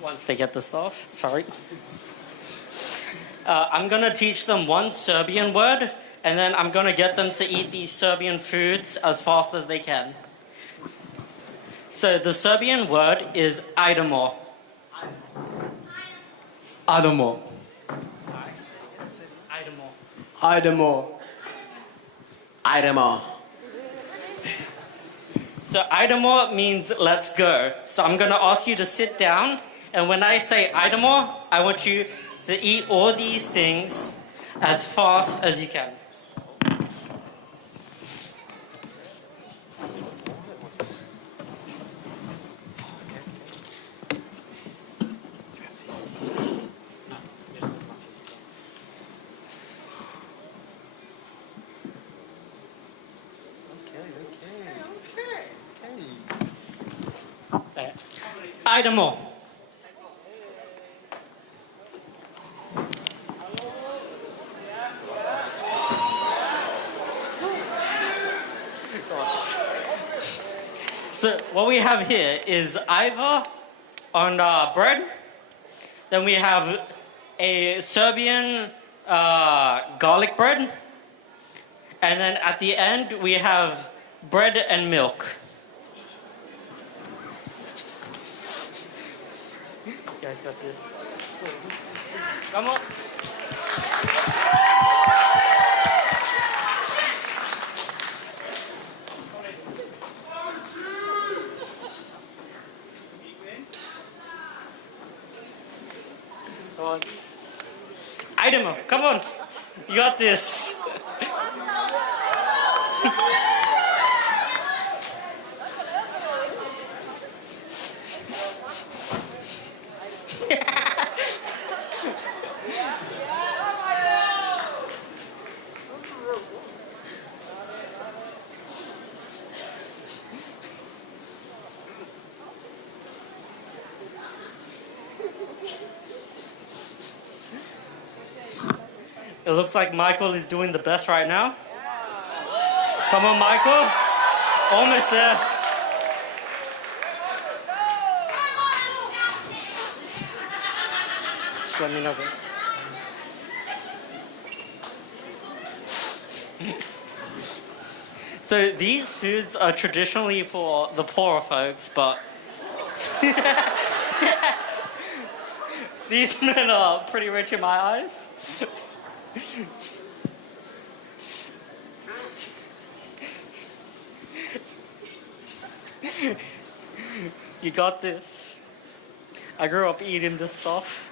Once they get this off, sorry. I'm gonna teach them one Serbian word, and then I'm gonna get them to eat these Serbian foods as fast as they can. So the Serbian word is idemo. Idemo. Idemo. Idemo. So idemo means let's go. So I'm gonna ask you to sit down, and when I say idemo, I want you to eat all these things as fast as you can. Idemo. So what we have here is iva on bread. Then we have a Serbian garlic bread. And then at the end we have bread and milk. You guys got this. Come on. Come on. Idemo, come on. You got this. It looks like Michael is doing the best right now. Come on, Michael. Almost there. Just let me know. So these foods are traditionally for the poorer folks, but these men are pretty rich in my eyes. You got this. I grew up eating this stuff.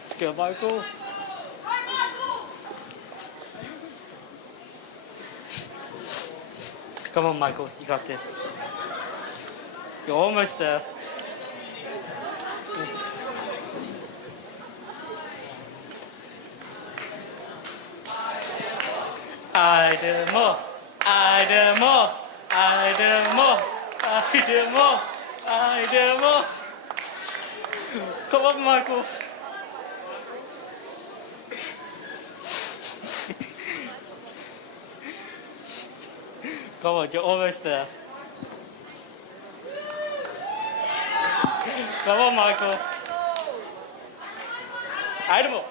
Let's go, Michael. Come on, Michael. You got this. You're almost there. Idemo, idemo, idemo, idemo, idemo. Come on, Michael. Come on, you're almost there. Come on, Michael. Idemo.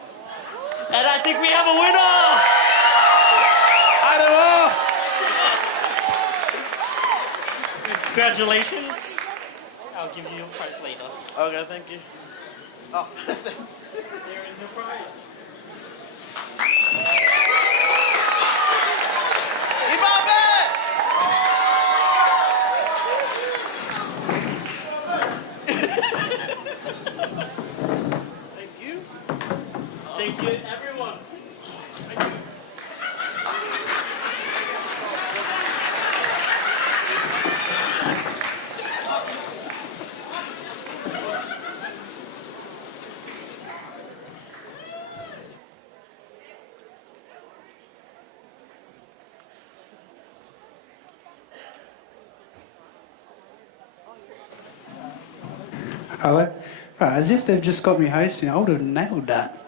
And I think we have a winner! Congratulations. I'll give you your prize later. Okay, thank you. Oh, thanks. There is your prize. Thank you, everyone. Thank you. Hello? As if they've just got me hosting, I would have nailed that.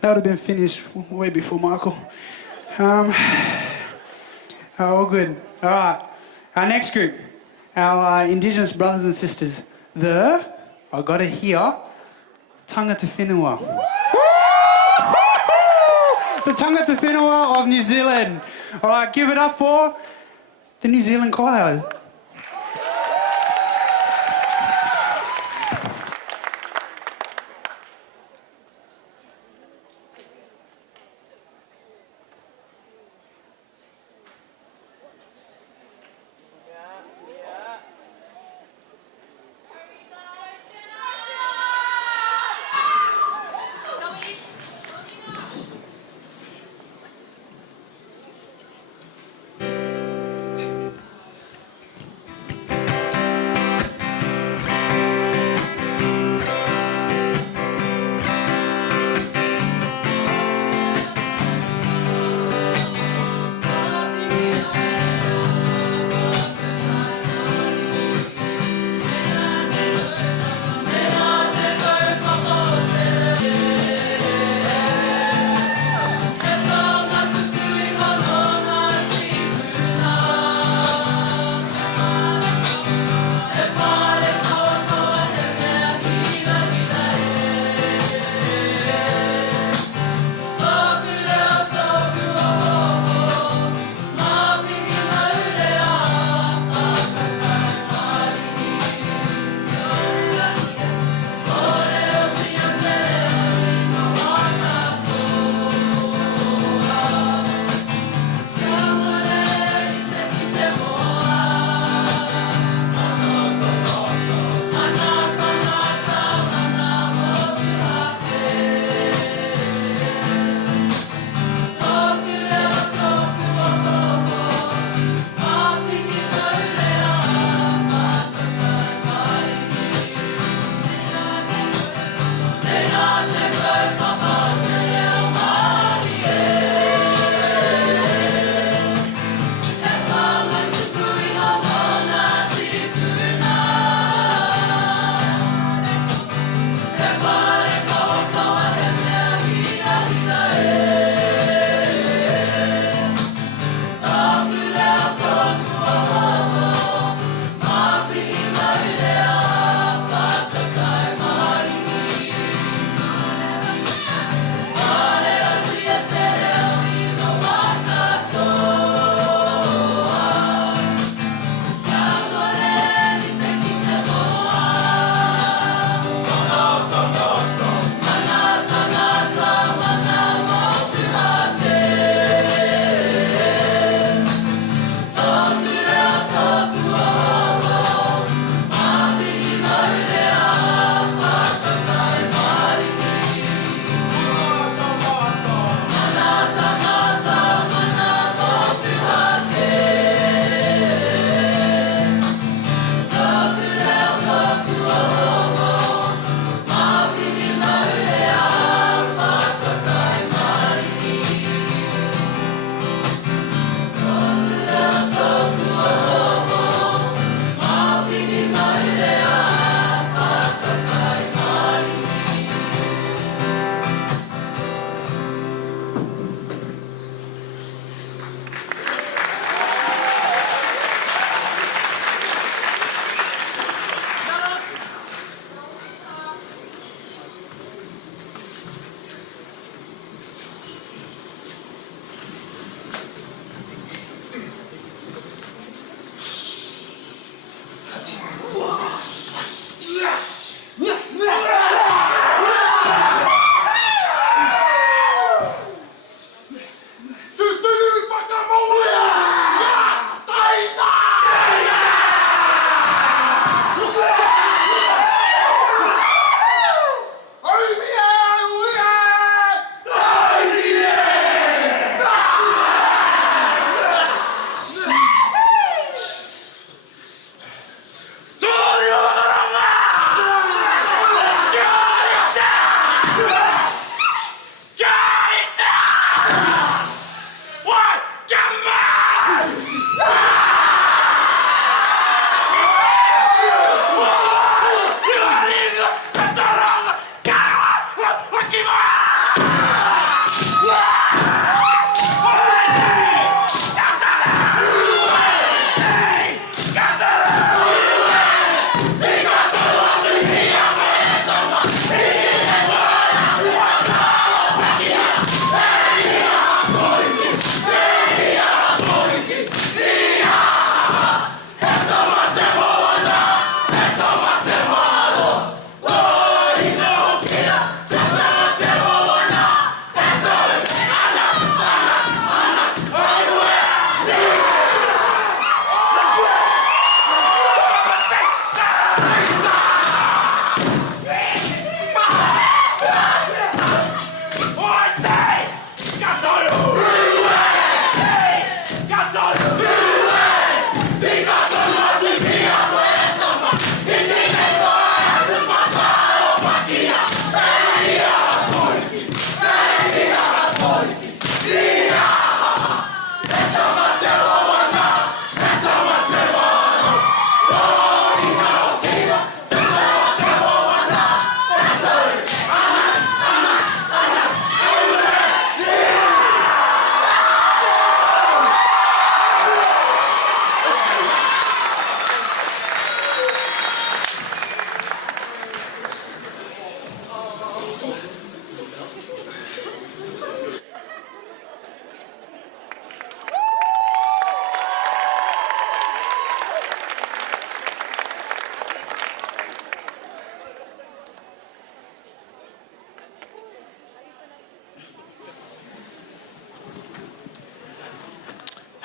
That would have been finished way before Michael. All good. All right. Our next group, our Indigenous brothers and sisters. I got it here, Tonga Te Whenua. The Tonga Te Whenua of New Zealand. All right, give it up for the New Zealand choir.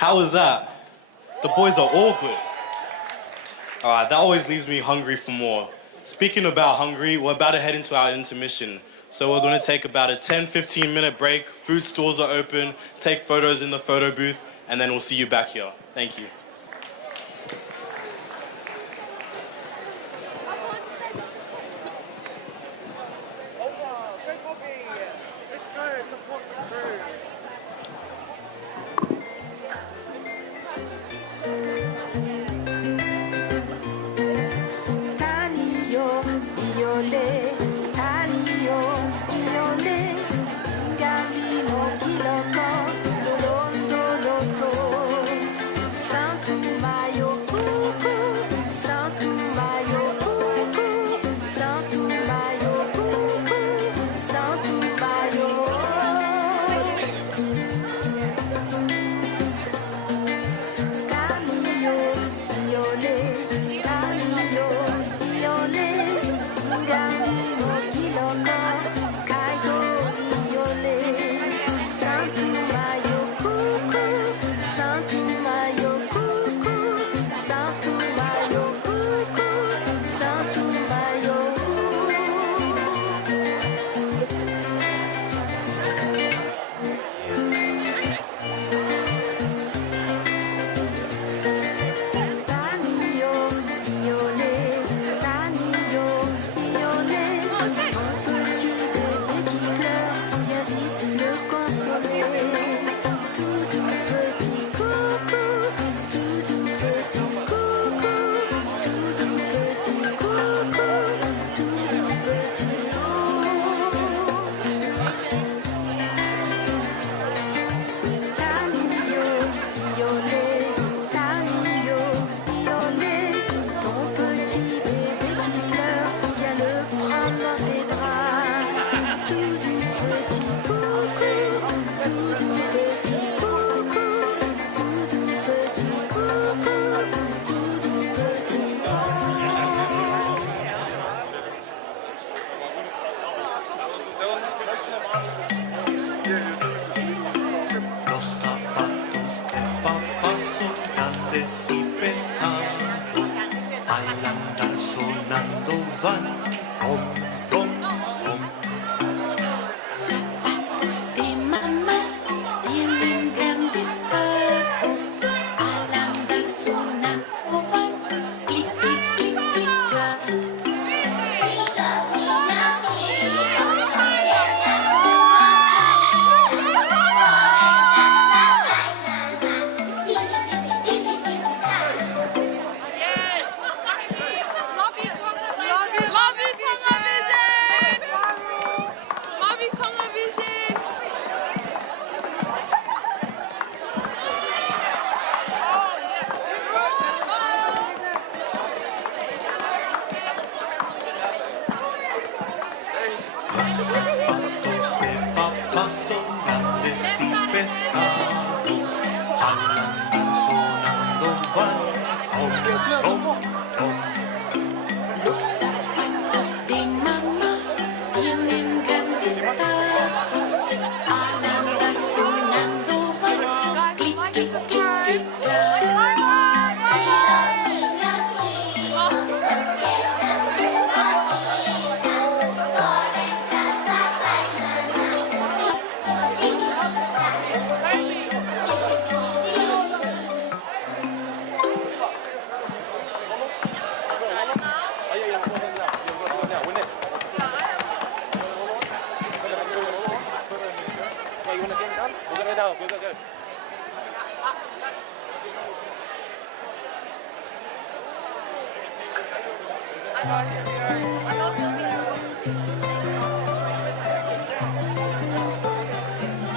How was that? The boys are all good. All right, that always leaves me hungry for more. Speaking about hungry, we're about to head into our intermission. So we're going to take about a 10-15 minute break. Food stores are open. Take photos in the photo booth, and then we'll see you back here. Thank you.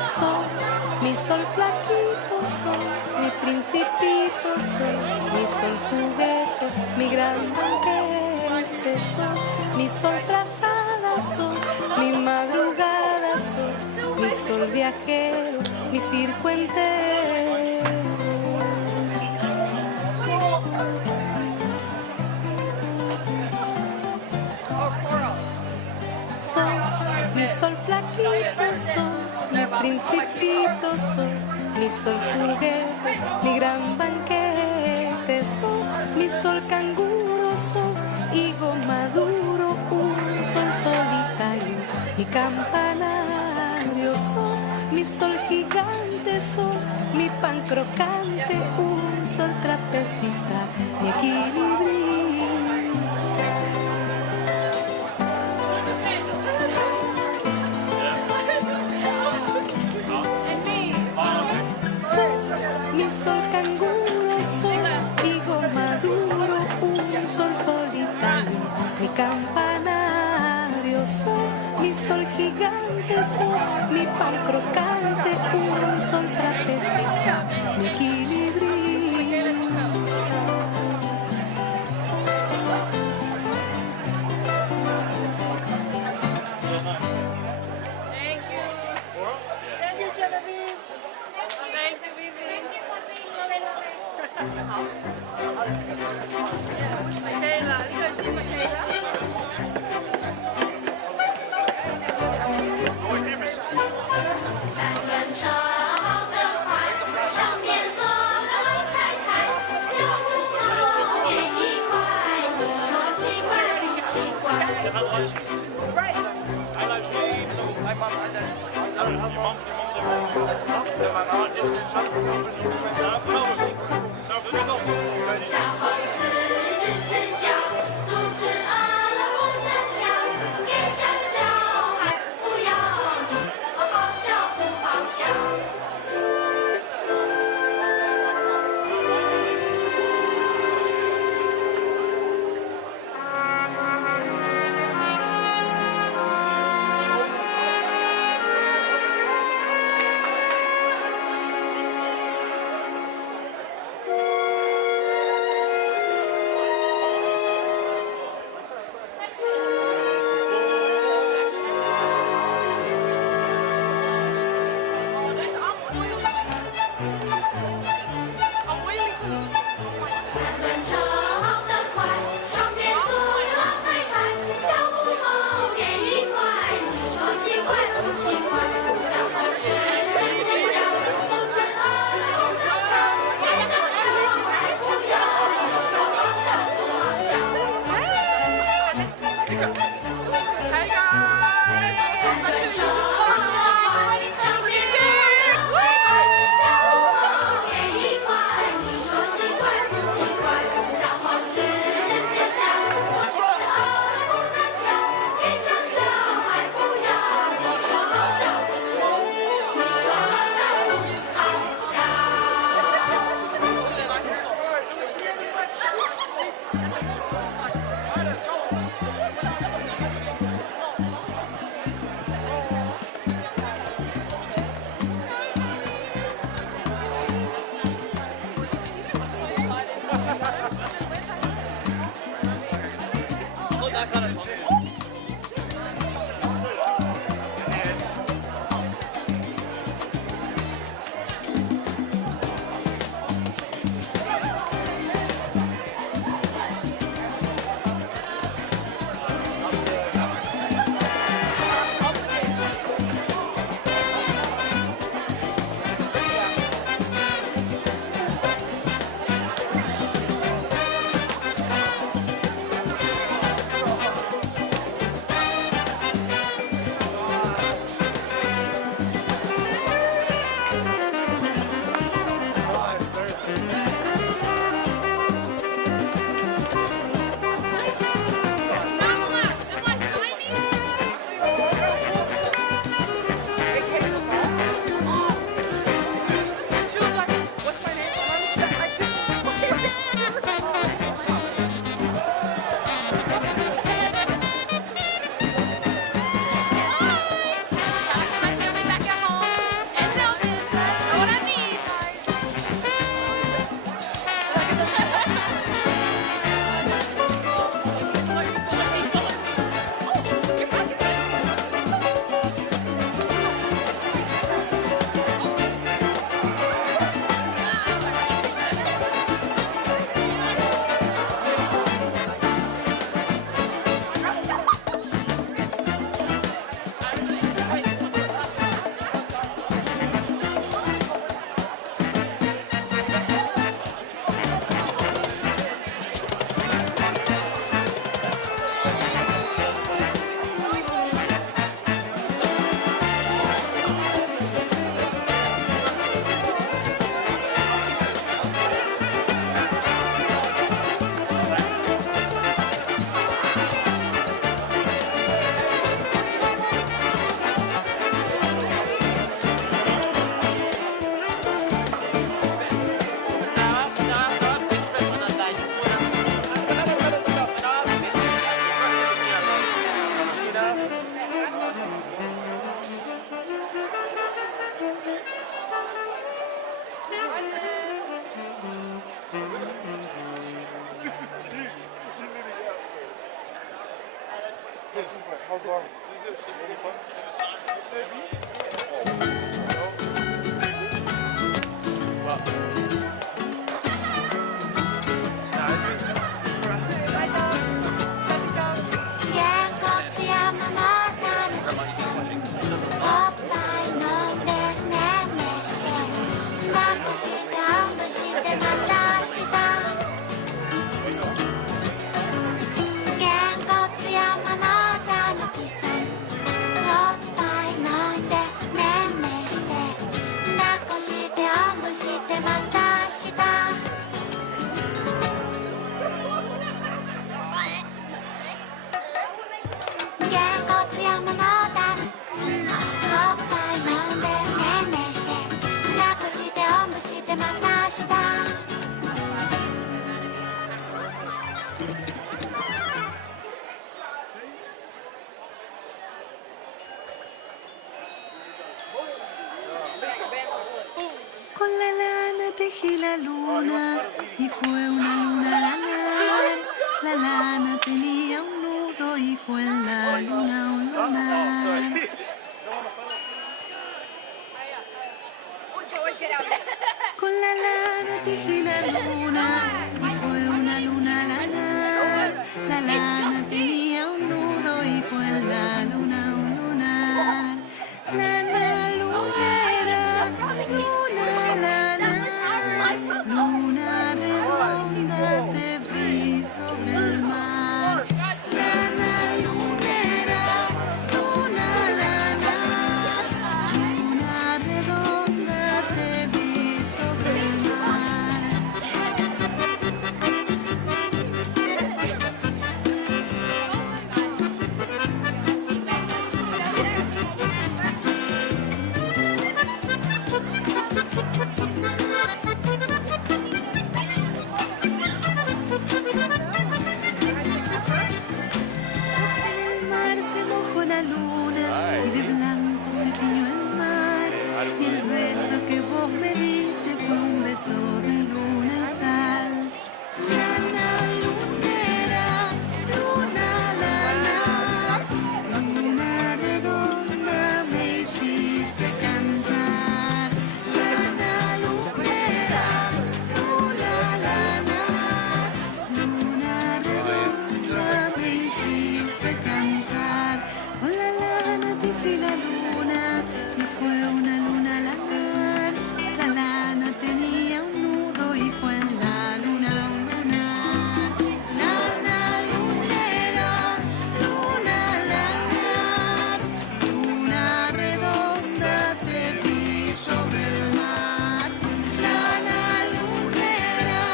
Sos mi sol flaquito, sos mi principito, sos mi sol juguete, mi gran banquete, sos mi sol frazada, sos mi madrugada, sos mi sol viajero, mi circo entero. sos, mi sol flaquito sos, mi principito sos, mi sol juguete, mi gran banquete sos, mi sol canguro sos, higo maduro, un sol solitario, mi campanario sos, mi sol gigante sos, mi pan crocante, un sol trapecista, mi equilibrista. Mi sol canguro sos, higo maduro, un sol solitario, mi campanario sos, mi sol gigante sos, mi pan crocante, un sol trapecista, mi equilibrista. でねんねして抱っこしておんぶしてまた明日げんこつやものだおっぱい飲んでねんねして抱っこしておんぶしてまた明日Con la lana tejí la luna y fue una luna lanar. La lana tenía un nudo y fue en la luna un lunar. Con la lana tejí la luna y fue una luna lanar. La lana tenía un nudo y fue en la luna un lunar. Lana lunera, luna lanar, luna redonda te vi sobre el mar. Lana lunera, luna lanar, luna redonda te vi sobre el mar. En el mar se mojó la luna y de blanco se tiñó el mar. Y el beso que vos me diste fue un beso de luna y sal. Lana lunera, luna lanar, luna redonda me hiciste cantar. Lana lunera, luna lanar, luna redonda me hiciste cantar. Con la lana tejí la luna y fue una luna lanar. La lana tenía un nudo y fue en la luna un lunar. Lana lunera, luna lanar, luna redonda te vi sobre el mar. Lana lunera,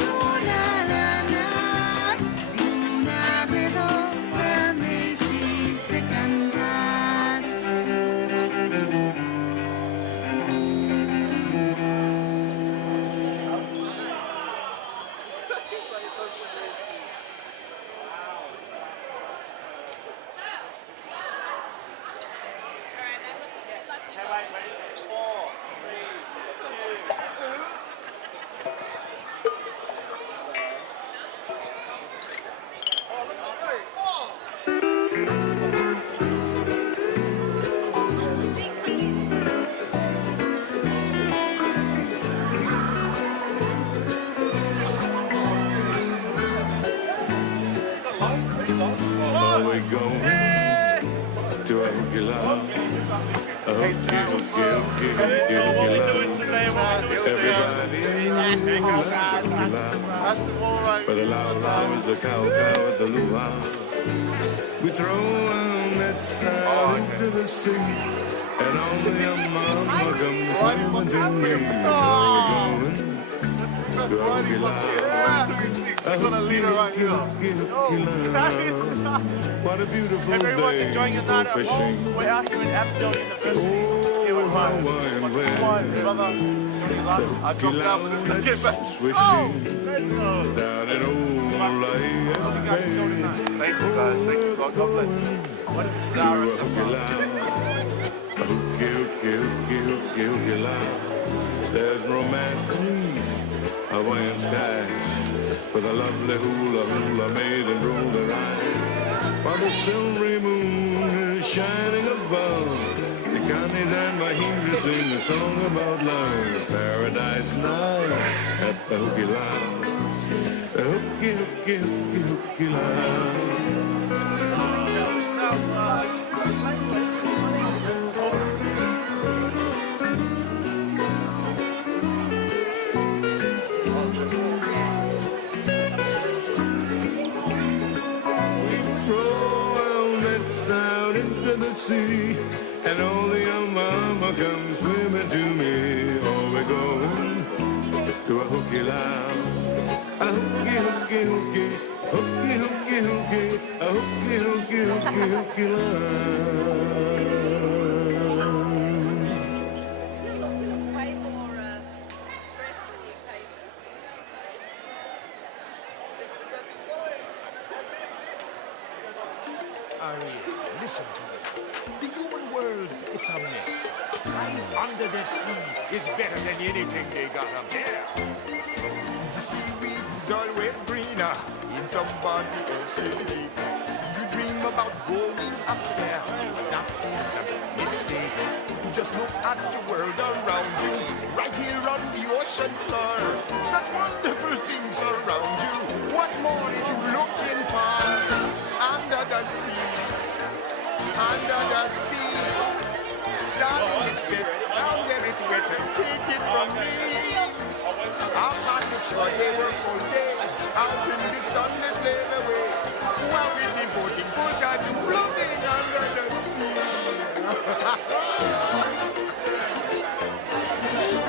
luna lanar, luna redonda me hiciste cantar. Oh, we're going to Avondale. Everybody, for the loud is the cow with the luau. We throw our nets out into the sea, and only a mama comes swimming to me. We're going to Avondale. We're gonna lead her right here. What a beautiful Everyone's day enjoying your for night at fishing. home. We're out here in Avondale University. Here with my brother, Johnny Latu. I dropped out with this. Get back. Oh, let's go. Down at old Thank you guys. Thank you. God bless. What is Zara? There's romance beneath Hawaiian skies, with a lovely hula hula maiden roll their eyes, while the silvery moon is shining above. The Connies and Mahindra sing a song about love. Paradise night at the Hooky Lounge. The Hooky, Hooky, Hooky, Hooky Lounge. We throw our nets out into the sea, and only Mama, come swimming to me. Oh, we're going to a hooky line. A hooky, hooky, hooky, hooky, hooky, hooky, a hooky, hooky, hooky, hooky line. Listen to me. The human world, it's a mess. Life under the sea is better than anything they got up there. The seaweed is always greener in somebody else's lake. You dream about going up there, but that is a mistake. Just look at the world around you, right here on the ocean floor. Such wonderful things around you. What more are you looking for? Under the sea. Under the sea, darling, it's better. Down there it's wetter. Take it from me. Up on the shore they work all day. Out in the sun they slave away. While we devoting full time to floating under the sea.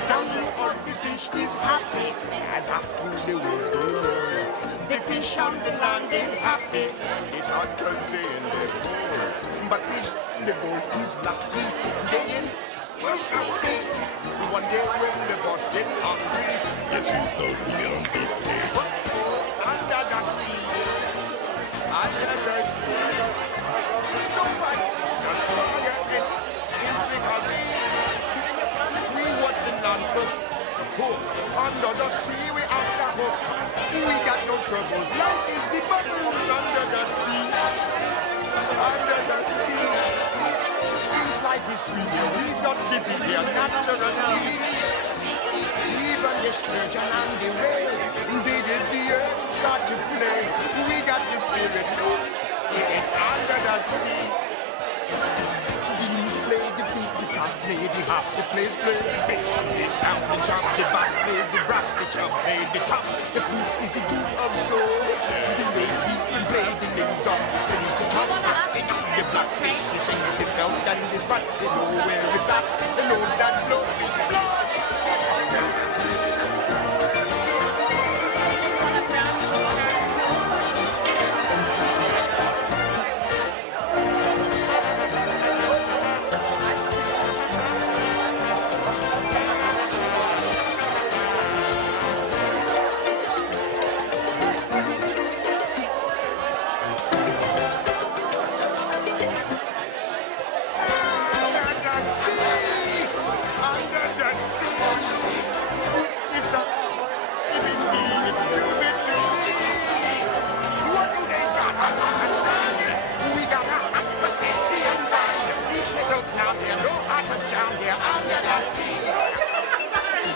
Down on the fish is happy as after the waves go roll. The fish on the land ain't happy. It's hot 'cause they in the pool. But fish in the bowl is lucky. They in worse of fate. One day when the boss get hungry, yes, you thought we on the plate. Under the sea, under the sea. Nobody just forget it. Simply 'cause we want the land for hook. Under the sea, we after hook. We got no troubles. Life is the bubbles under the sea. Under the sea. Since life is sweet here, we got to be here naturally. Even the sturgeon and the whale, they did the earth start to play. We got the spirit, no, it under the sea. The need play, the beat, the top play, the half, the place play, the bass, the sound, the jump, the bass play, the brass, the chub play, the top. The flute is the gift of soul. The ladies can play the limbs of the strings, the chop, the black fish, the sing, the spell, and this rat, they know where it's at, they know that blows in the blood.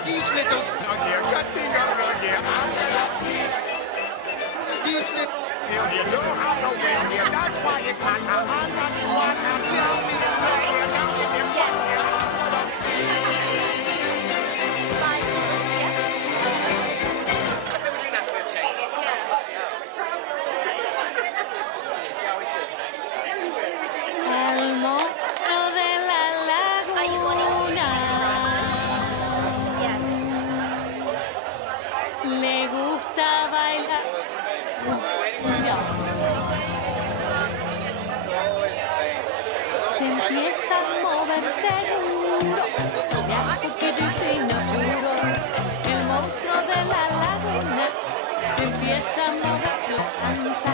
Each little snug here, cutting around here, under the sea. Each little hill here, know how to win here. That's why it's hotter under the water. Now we play here, now if you get here, under the sea. Seguro, ya porque tú soy apuro. El monstruo de la laguna empieza a mover la panza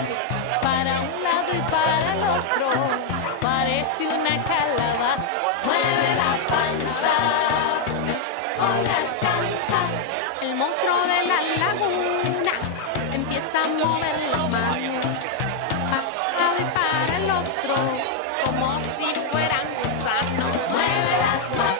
para un lado y para el otro. Parece una calabaza, mueve la panza, hoy alcanza. El monstruo de la laguna empieza a mover las manos para un lado y para el otro, como si fueran gusanos. Mueve las manos.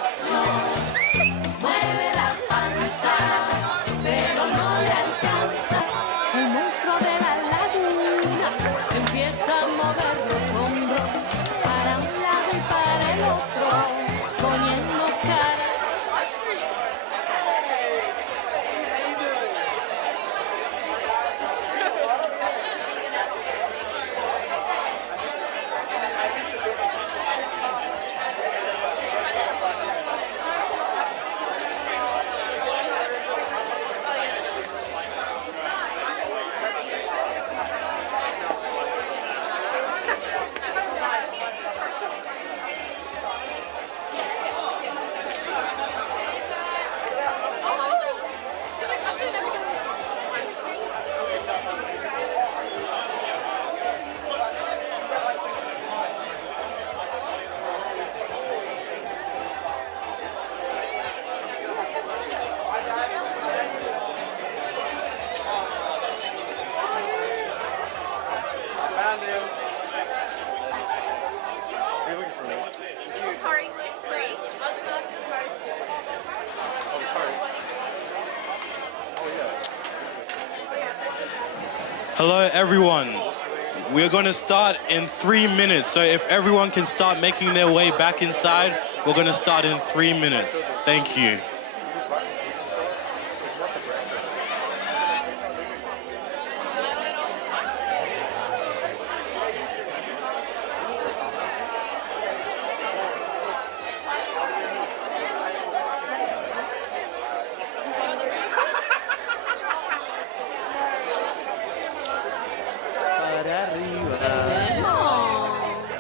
Hello, everyone. We're going to start in 3 minutes. So if everyone can start making their way back inside, we're going to start in 3 minutes. Thank you.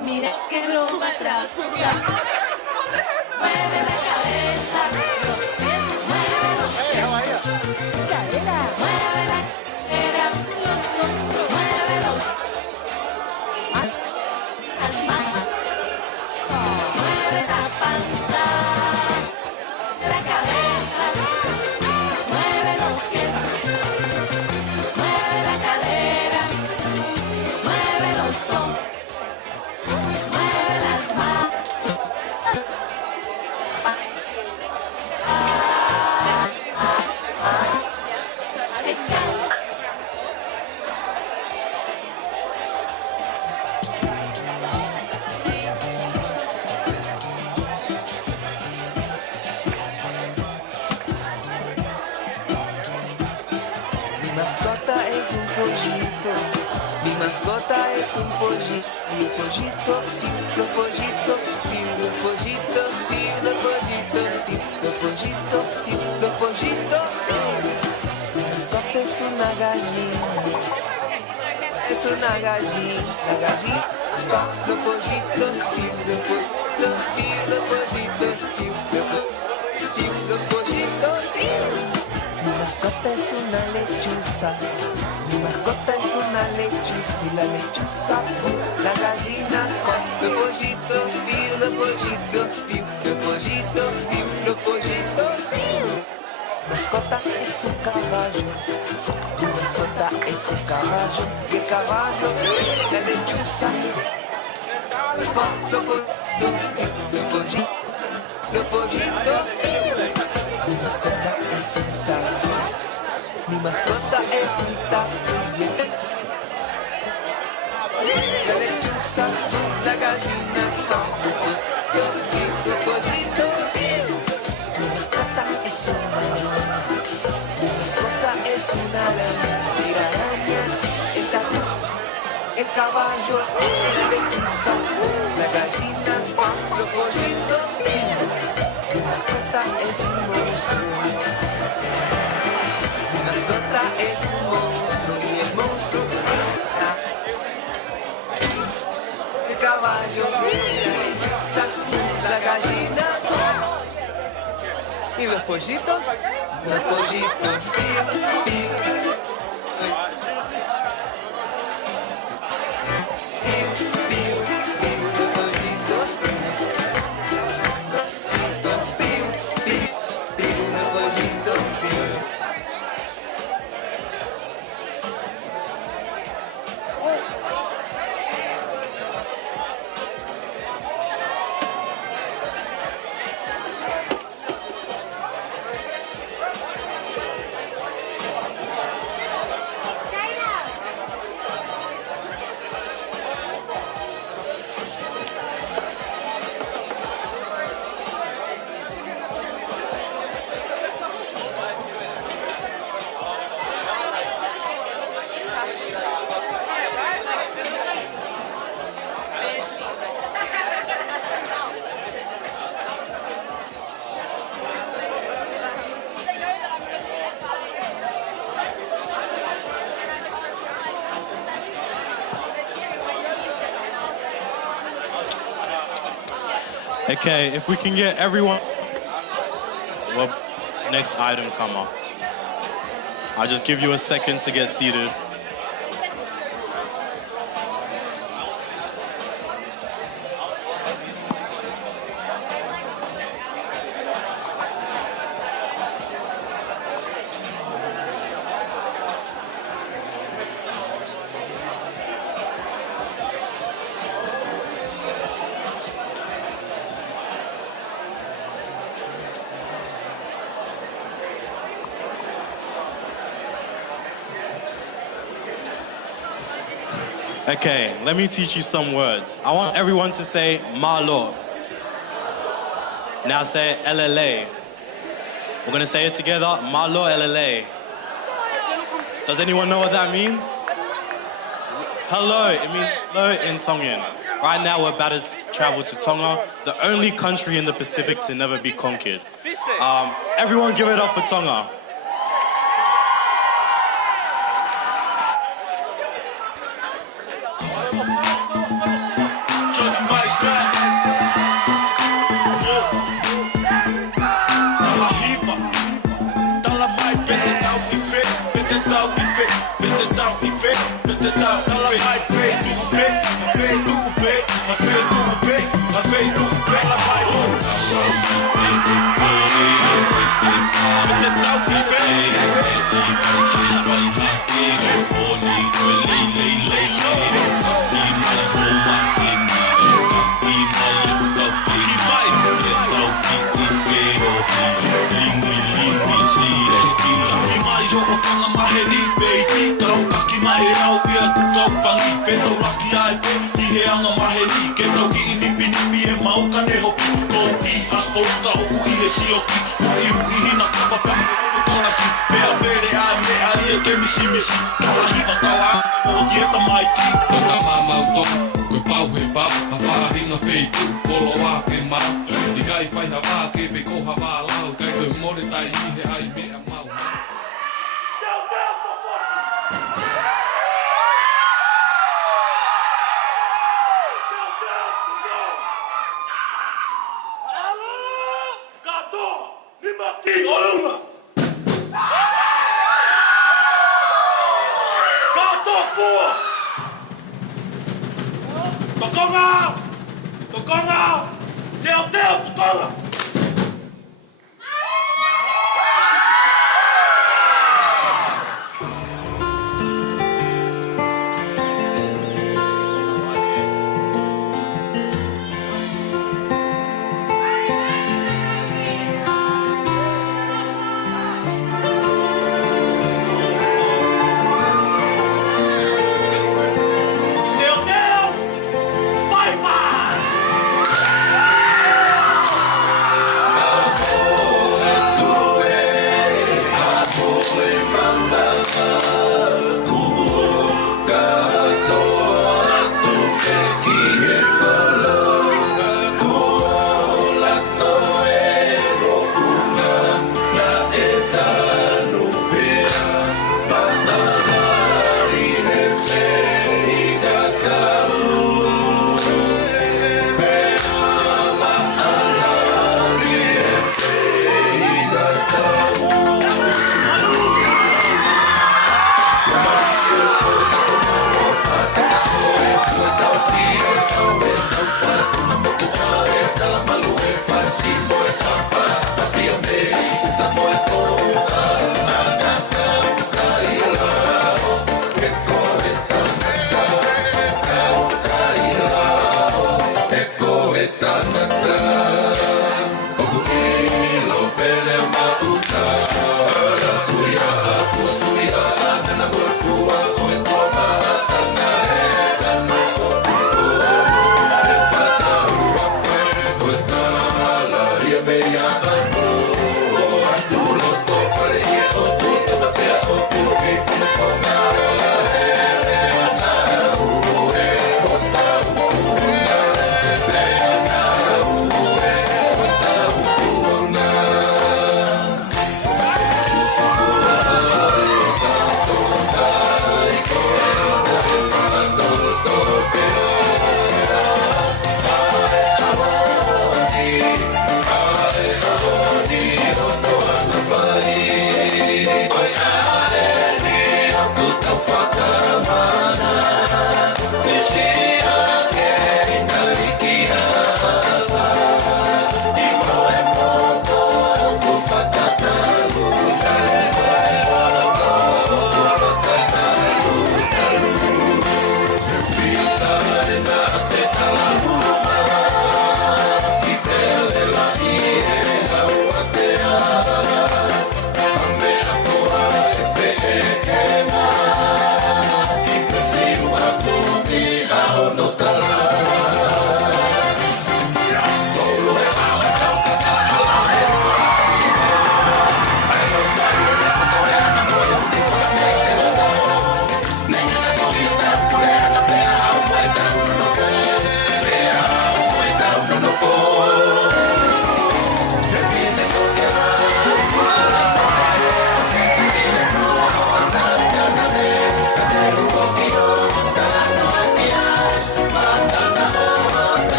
Mira qué broma trajo. Mueve la cabeza, mueve los pies, cadera, mueve la cadera, los hombros, mueve las manos, mueve la panza, la cabeza, mueve los pies, mueve la cadera, mueve los hombros. Mi mascota es un pollito, pollito, lo pollito, lo pollito, lo pollito, lo pollito, lo pollito. Mi mascota es una gallina, la gallina, lo pollito, lo pollito, lo pollito, lo pollito. Mi mascota es una lechuza. Mi mascota es una lechuza y la lechuza, la gallina, lo pollito, lo pollito, lo pollito, lo pollito. Mascota es un caballo, mi mascota es un caballo, y el caballo, la lechuza, lo pollito, lo pollito. Mi mascota es un caballo. Mi mascota es un tapete. La lechuza, la gallina, lo pollito. Mi mascota es una araña. Mi mascota es una araña. El caballo, la lechuza, la gallina, lo pollito. Mi mascota es un monstruo. Mi mascota es un monstruo y el monstruo el caballo, la lechuza, la gallina y los pollitos, Okay, if we can get everyone... Well, next item come up. I'll just give you a second to get seated. Okay, let me teach you some words. I want everyone to say malo. Now say LLA. We're gonna say it together, malo LLA. Does anyone know what that means? Hello, it means hello in Tongan. Right now we're about to travel to Tonga, the only country in the Pacific to never be conquered. Everyone give it up for Tonga.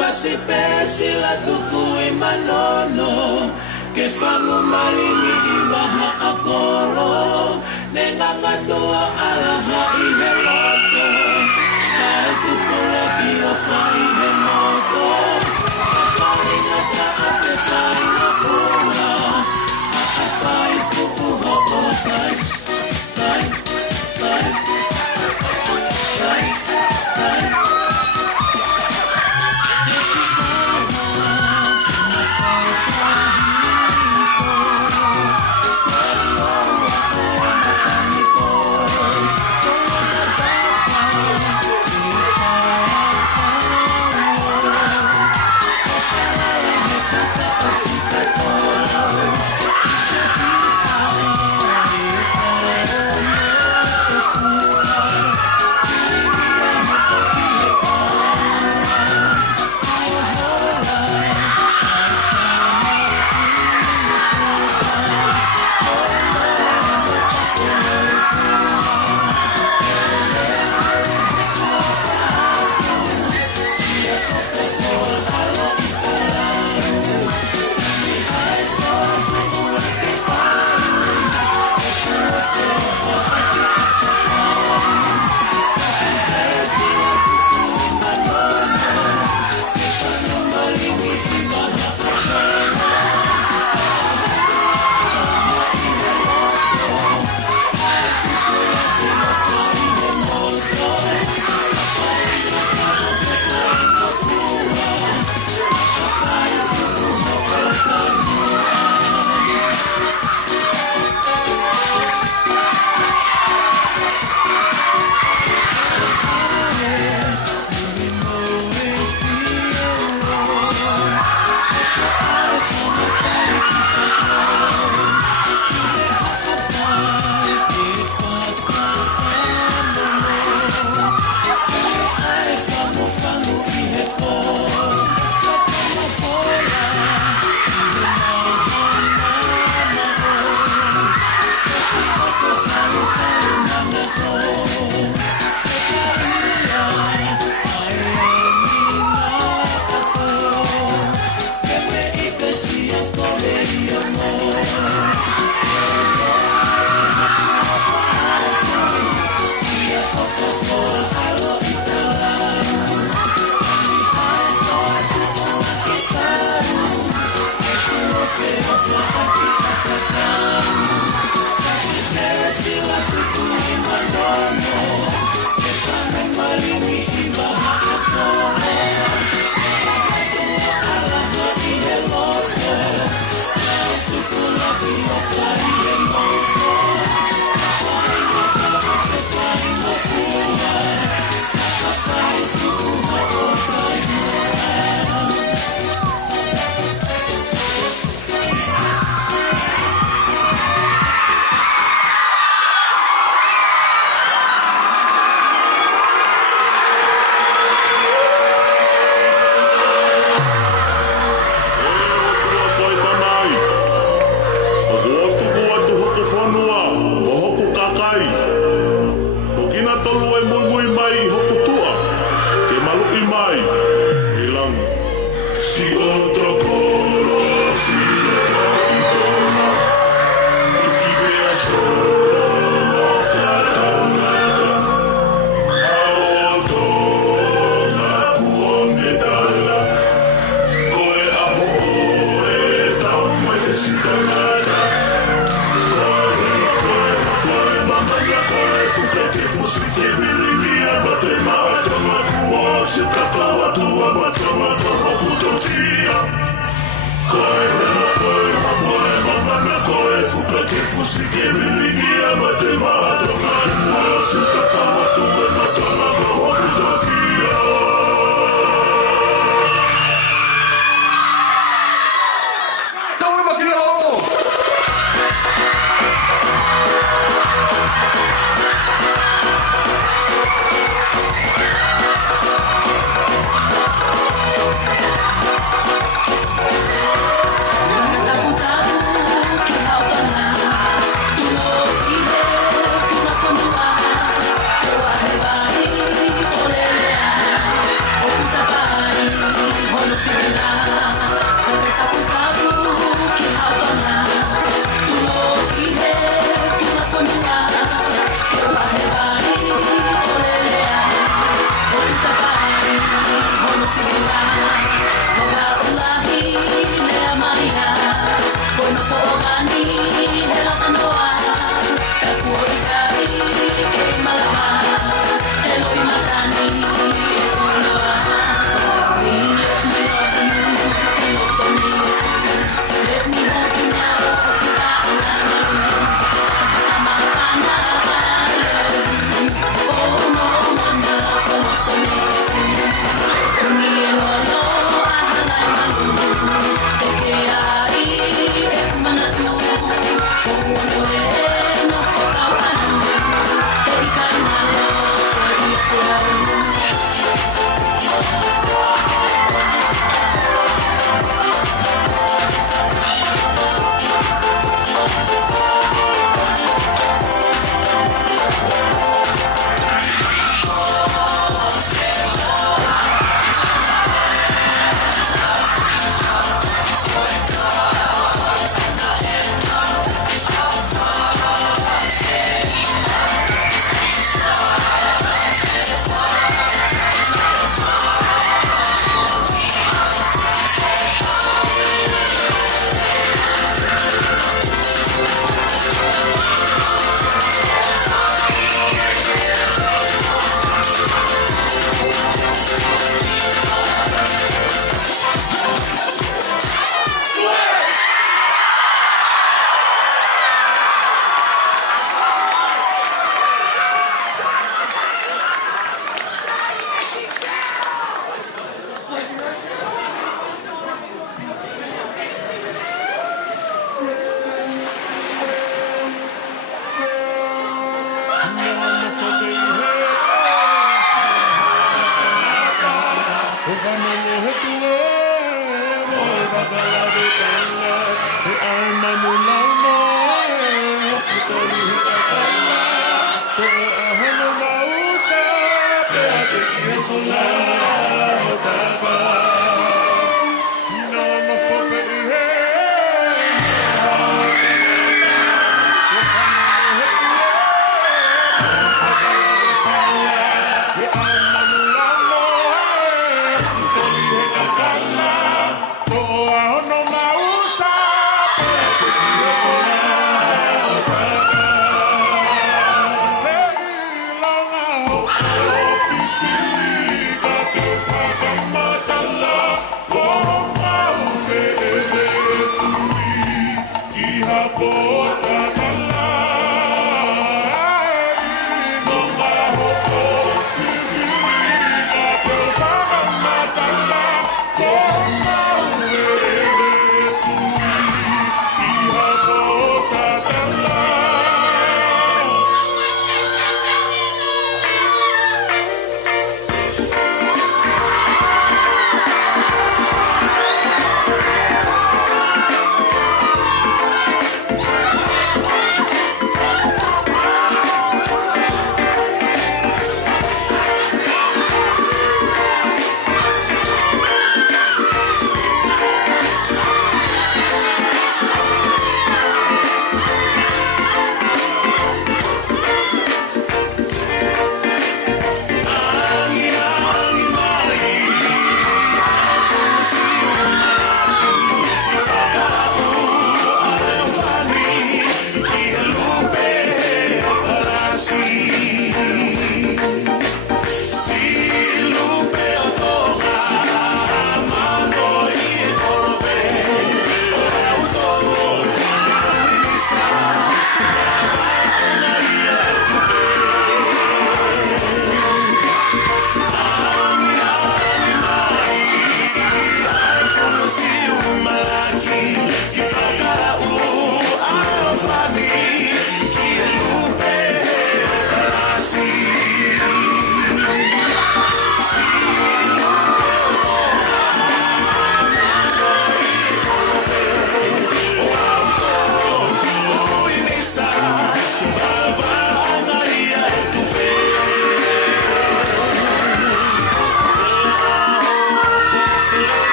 fasi pesi la tuku I manono ke fangu maringi I waha akolo nenga ngatua alaha I he loto ai tupula ki o fai he moto a fai ngata a te fai na fula a fai tupu ho o tai tai tai tai tai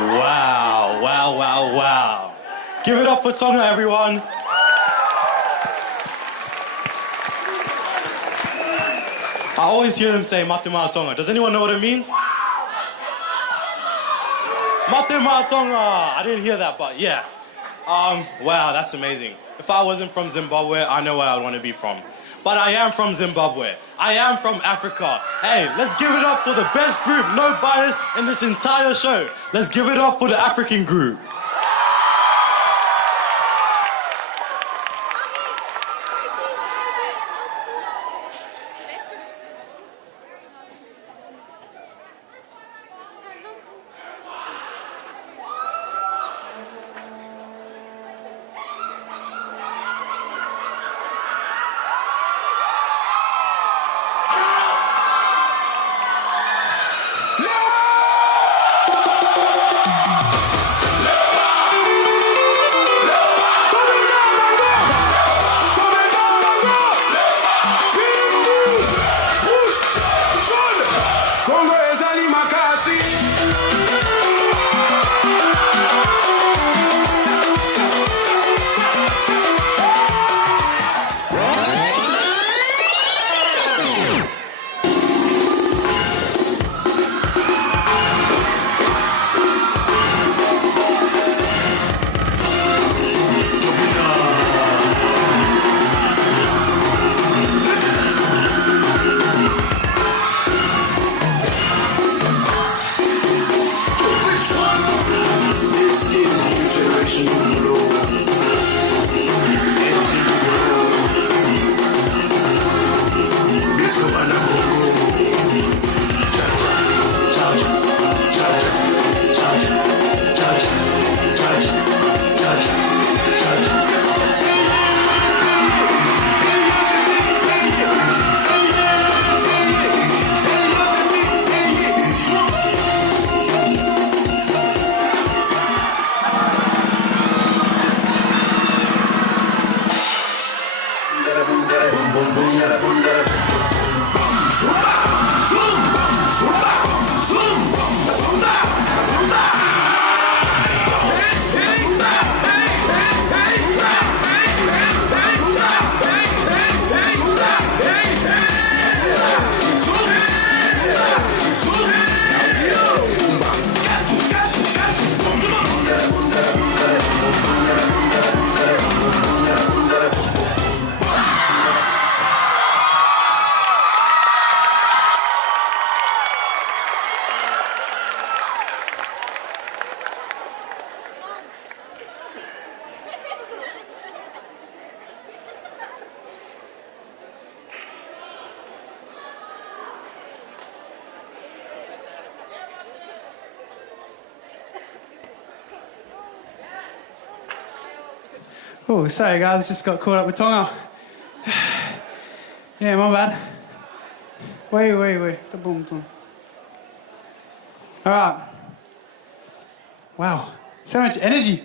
Wow, wow, wow, wow. Give it up for Tonga, everyone. I always hear them say Mate Maa Tonga. Does anyone know what it means? Mate Maa Tonga. I didn't hear that, but yes. Wow, that's amazing. If I wasn't from Zimbabwe, I know where I'd want to be from. But I am from Zimbabwe. I am from Africa. Hey, let's give it up for the best group, no bias, in this entire show. Let's give it up for the African group. Love! Oh, sorry guys, just got caught up with Tonga. Yeah, my bad. Wait. Alright. Wow, so much energy.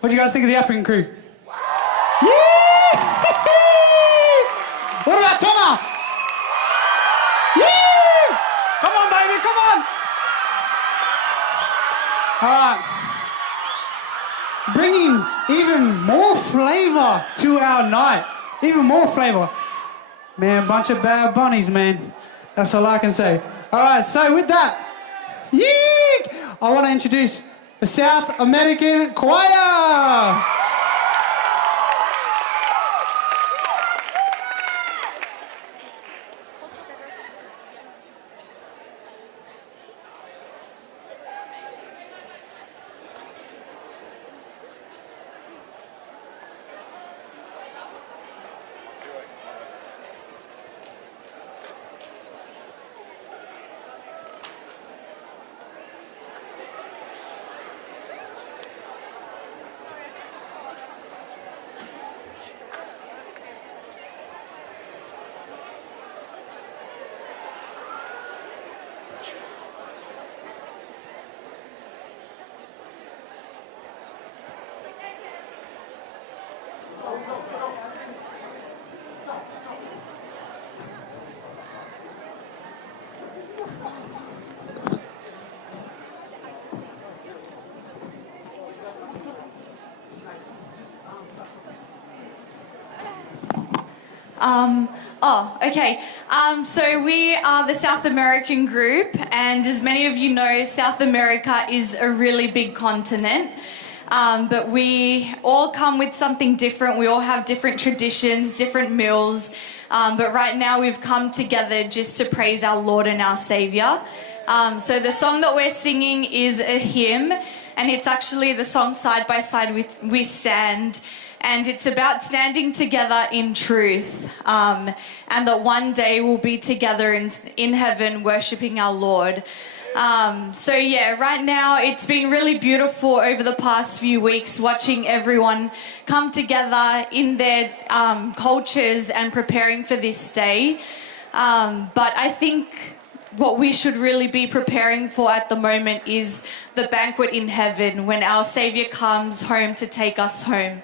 What do you guys think of the African crew? Yeah! What about Tonga? Yeah! Come on, baby, come on! Alright. Bringing even more flavour to our night. Even more flavour. Man, bunch of bad bunnies, man. That's all I can say. All right, so with that, I want to introduce the South American Choir. Okay. So we are the South American group, and as many of you know, South America is a really big continent. But we all come with something different. We all have different traditions, different meals. But right now we've come together just to praise our Lord and our Saviour. So the song that we're singing is a hymn, and it's actually the song Side by Side We Stand. And it's about standing together in truth, and that one day we'll be together in heaven worshipping our Lord. So yeah, right now it's been really beautiful over the past few weeks watching everyone come together in their cultures and preparing for this day. But I think what we should really be preparing for at the moment is the banquet in heaven when our Saviour comes home to take us home.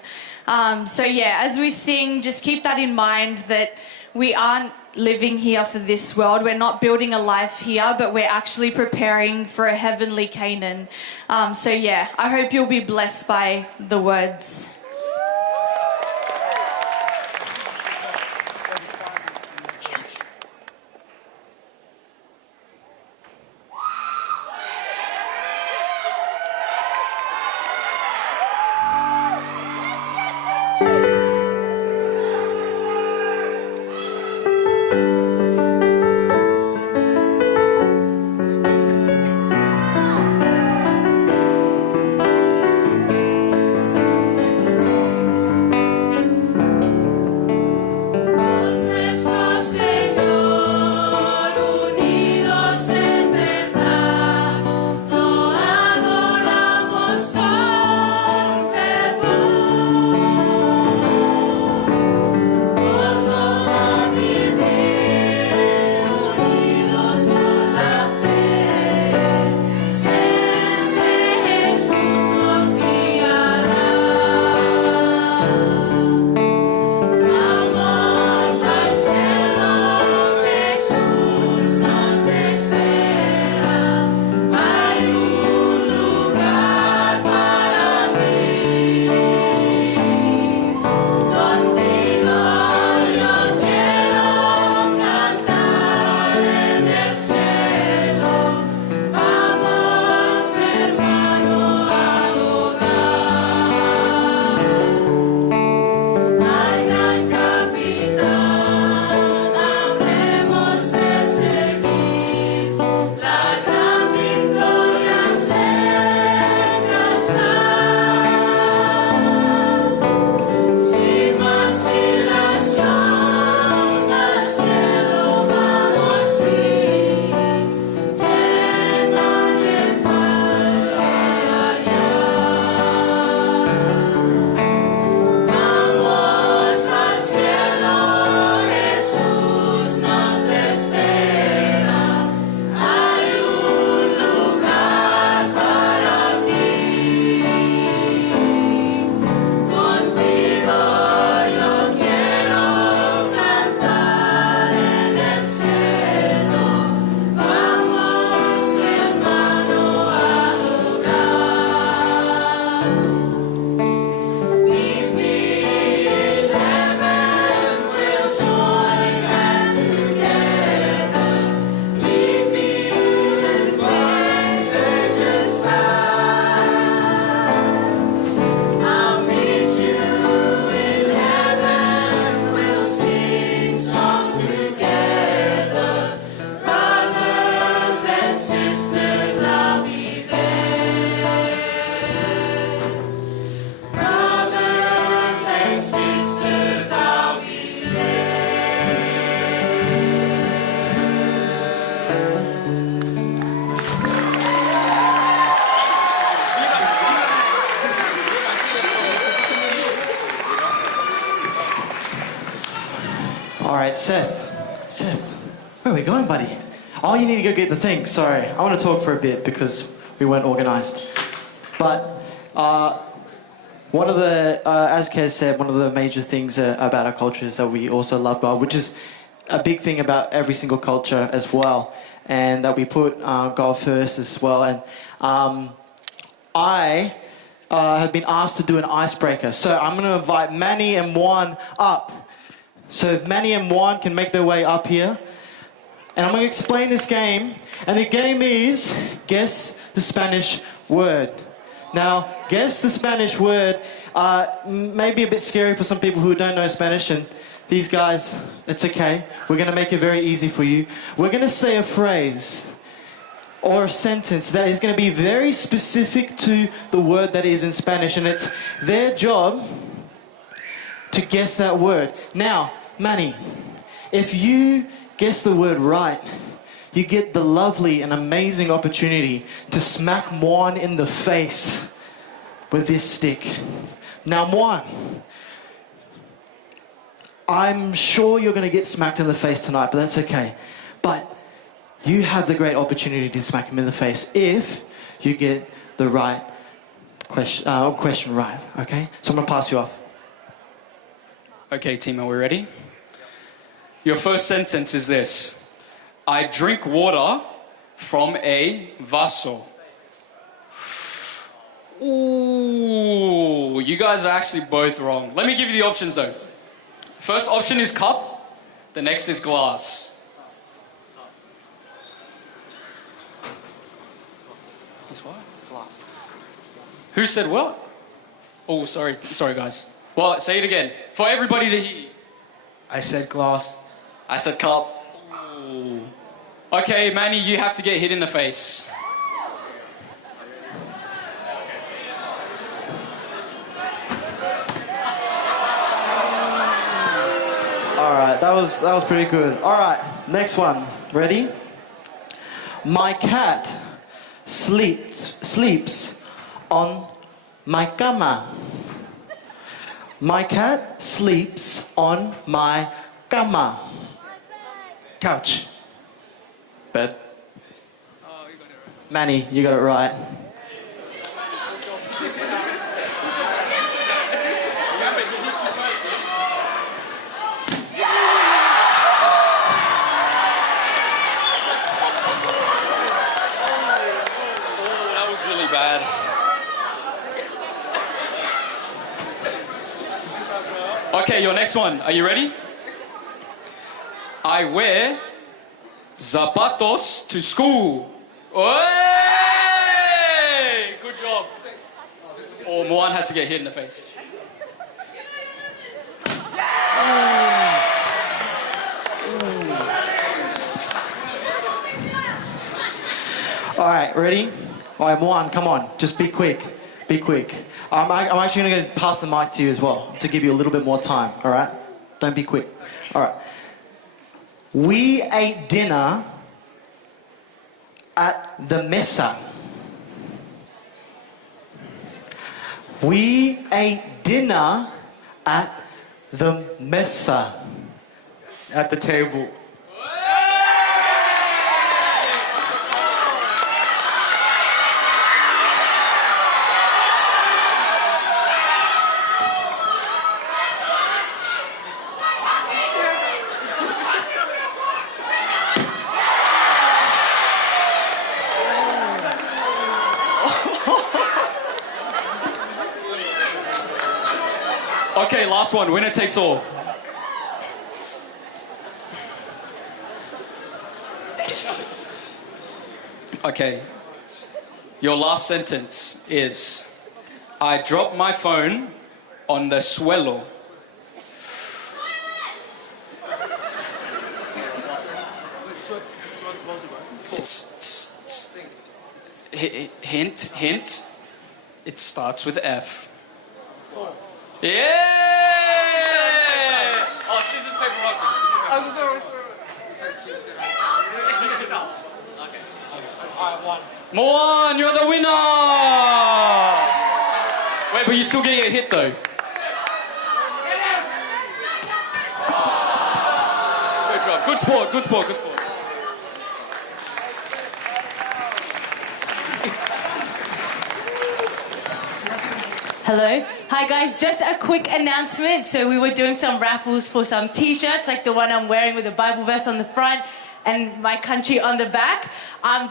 So yeah, as we sing, just keep that in mind, that we aren't living here for this world. We're not building a life here, but we're actually preparing for a heavenly Canaan. So yeah, I hope you'll be blessed by the words. All right, Seth, where are we going, buddy? Oh, you need to go get the thing. Sorry, I want to talk for a bit because we weren't organised. But one of the, as Kez said, one of the major things about our culture is that we also love God, which is a big thing about every single culture as well, and that we put God first as well. And I have been asked to do an icebreaker, so I'm going to invite Manny and Juan up. So if Manny and Juan can make their way up here, and I'm going to explain this game, and the game is guess the Spanish word. Now, guess the Spanish word may be a bit scary for some people who don't know Spanish, and these guys, it's okay. We're going to make it very easy for you. We're going to say a phrase or a sentence that is going to be very specific to the word that is in Spanish, and it's their job to guess that word. Now, Manny, if you guess the word right, you get the lovely and amazing opportunity to smack Moan in the face with this stick. Now, Moan, I'm sure you're going to get smacked in the face tonight, but that's okay. But you have the great opportunity to smack him in the face if you get the right question right, okay? So I'm going to pass you off. Okay, team, are we ready? Your first sentence is this. I drink water from a vaso. Ooh, you guys are actually both wrong. Let me give you the options though. First option is cup, the next is glass. Is what? Glass. Who said what? Oh, sorry guys. Well, say it again, for everybody to hear. I said glass. I said cup. Ooh. Okay, Manny, you have to get hit in the face. All right, that was pretty good. All right, next one. Ready? My cat sleeps on my cama. My cat sleeps on my cama. Couch. Bed. Manny, you got it right. That was really bad. Okay, your next one. Are you ready? I wear zapatos to school. Hey! Good job. Or Moan has to get hit in the face. All right, ready? All right, Moan, come on. Just be quick. Be quick. I'm actually going to pass the mic to you as well to give you a little bit more time, all right? Don't be quick. All right. We ate dinner at the mesa. We ate dinner at the mesa. At the table. Okay, last one. Winner takes all. Okay. Your last sentence is, I dropped my phone on the suelo. It's hint. It starts with F. Yeah! Oh, scissors, paper, rock. Moan, you're the winner! Wait, but you still get your hit though. job. Good sport, good sport, good sport. Hello. Hi guys, just a quick announcement. So we were doing some raffles for some t-shirts like the one I'm wearing with the Bible verse on the front and my country on the back.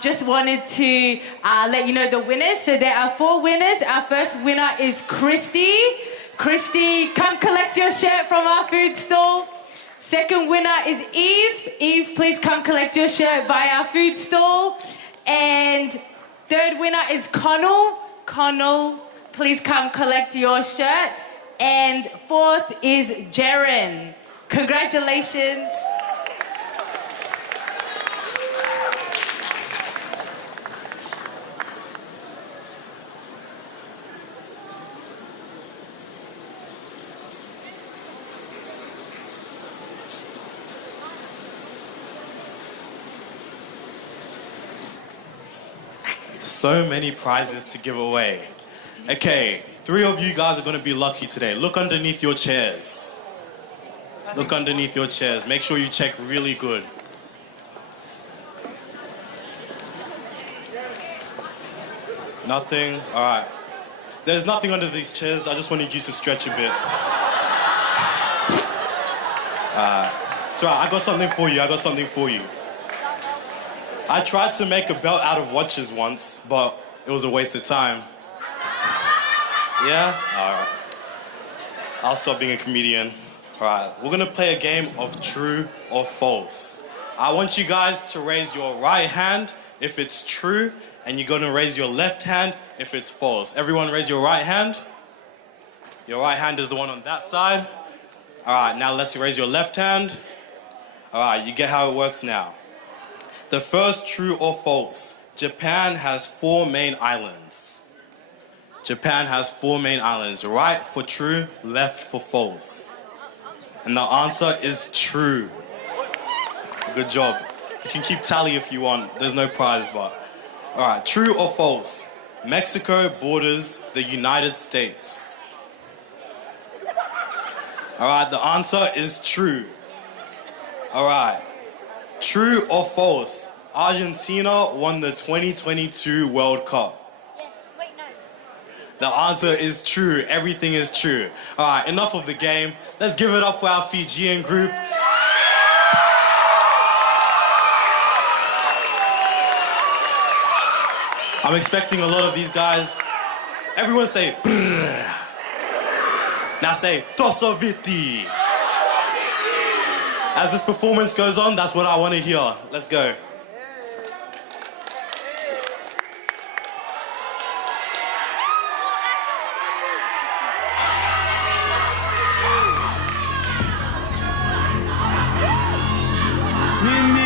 Just wanted to let you know the winners. So there are 4 winners. Our first winner is Christy. Christy, come collect your shirt from our food stall. Second winner is Eve. Eve, please come collect your shirt by our food stall. And third winner is Connell. Connell, please come collect your shirt. And fourth is Jaren. Congratulations. So many prizes to give away. Okay, 3 of you guys are going to be lucky today. Look underneath your chairs. Look underneath your chairs. Make sure you check really good. Nothing? All right. There's nothing under these chairs. I just wanted you to stretch a bit. It's all right. I got something for you. I got something for you. I tried to make a belt out of watches once, but it was a waste of time. Yeah? All right. I'll stop being a comedian. All right. We're going to play a game of true or false. I want you guys to raise your right hand if it's true, and you're going to raise your left hand if it's false. Everyone raise your right hand. Your right hand is the one on that side. All right. Now let's raise your left hand. All right. You get how it works now. The first true or false. Japan has 4 main islands. Japan has 4 main islands. Right for true, left for false. And the answer is true. Good job. You can keep tally if you want. There's no prize, but... All right, true or false? Mexico borders the United States. All right, the answer is true. All right. True or false? Argentina won the 2022 World Cup. Yes. Wait, no. The answer is true. Everything is true. All right, enough of the game. Let's give it up for our Fijian group. I'm expecting a lot of these guys. Everyone say brrr. Now say tosoviti. As this performance goes on, that's what I want to hear. Let's go. Moimoi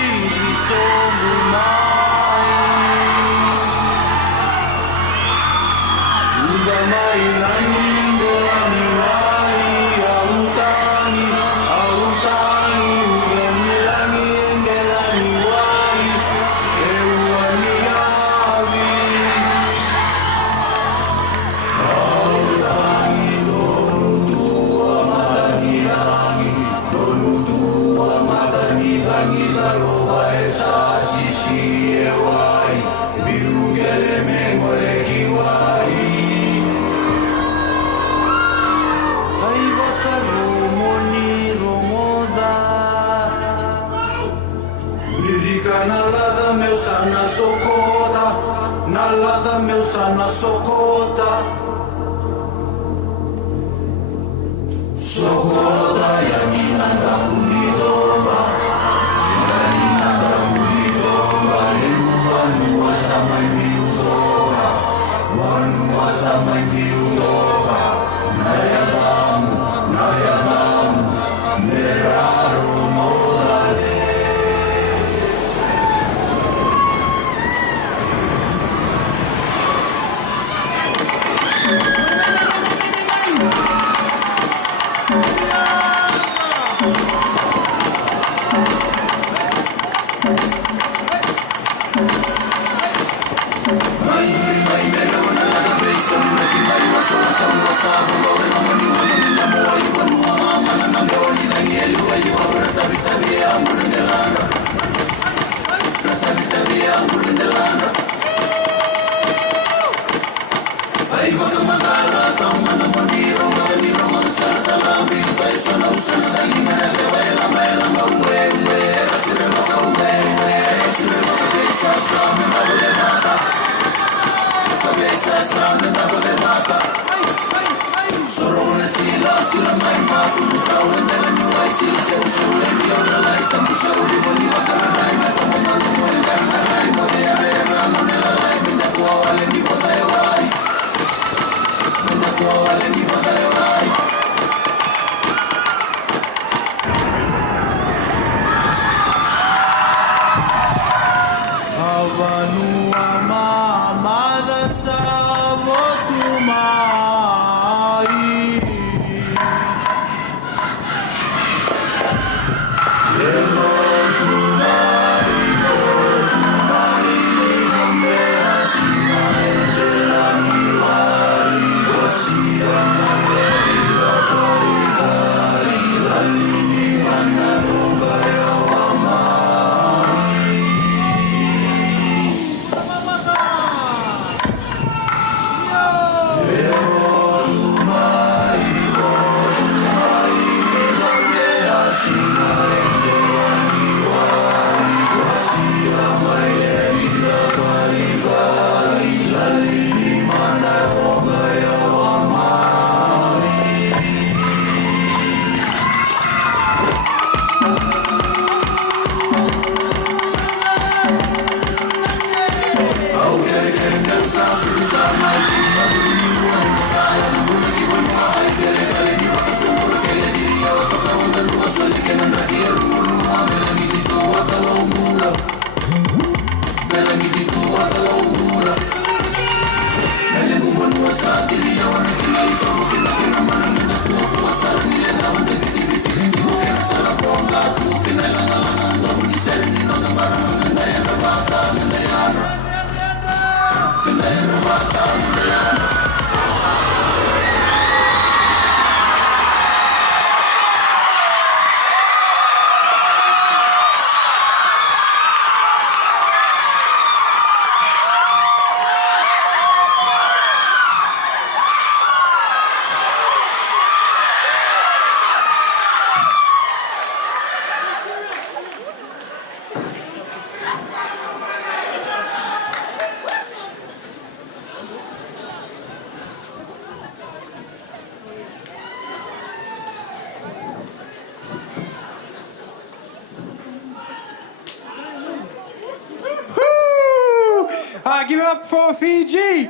Give it up for Fiji.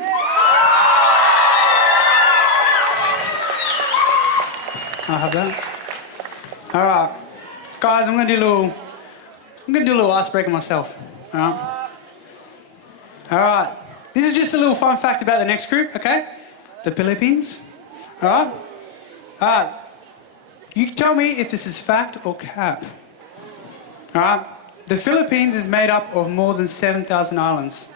I'll have that. All right, guys, I'm gonna do a little icebreaker myself. All right. All right. This is just a little fun fact about the next group. Okay, the Philippines. All right. All right. You tell me if this is fact or cap. All right. The Philippines is made up of more than 7,000 islands.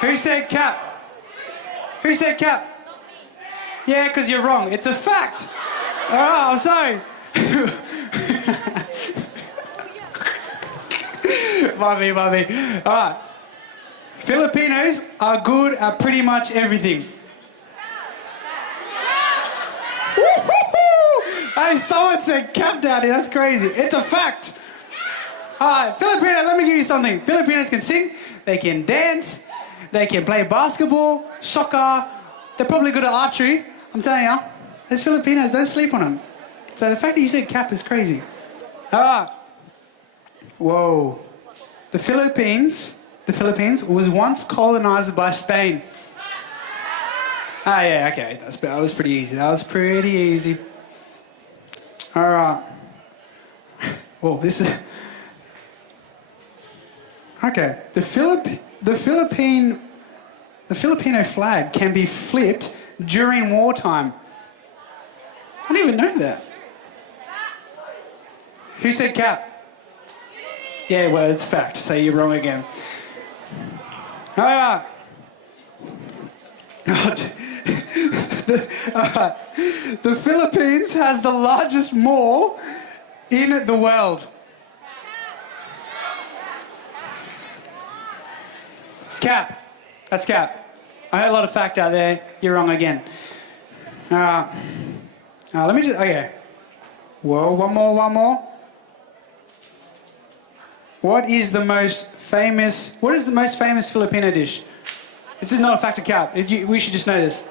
Who said cap? Who said cap? Yeah, because you're wrong. It's a fact. All right, I'm sorry. My me. All right. Filipinos are good at pretty much everything. Hey, someone said cap daddy. That's crazy. It's a fact. All right, Filipinos, let me give you something. Filipinos can sing, they can dance, they can play basketball, soccer. They're probably good at archery. I'm telling you, there's Filipinos, don't sleep on them. So the fact that you said cap is crazy. All right. Whoa. The Philippines was once colonized by Spain. Ah, yeah, okay. That was pretty easy. All right. Well, this is... Okay. The Filipino flag can be flipped during wartime. I didn't even know that. Who said cap? Yeah, well, it's fact, so you're wrong again. All right. The Philippines has the largest mall in the world. Cap. That's cap. I heard a lot of fact out there. You're wrong again. Let me just... Okay. Whoa, one more. What is the most famous Filipino dish? This is not a fact or cap. We should just know this.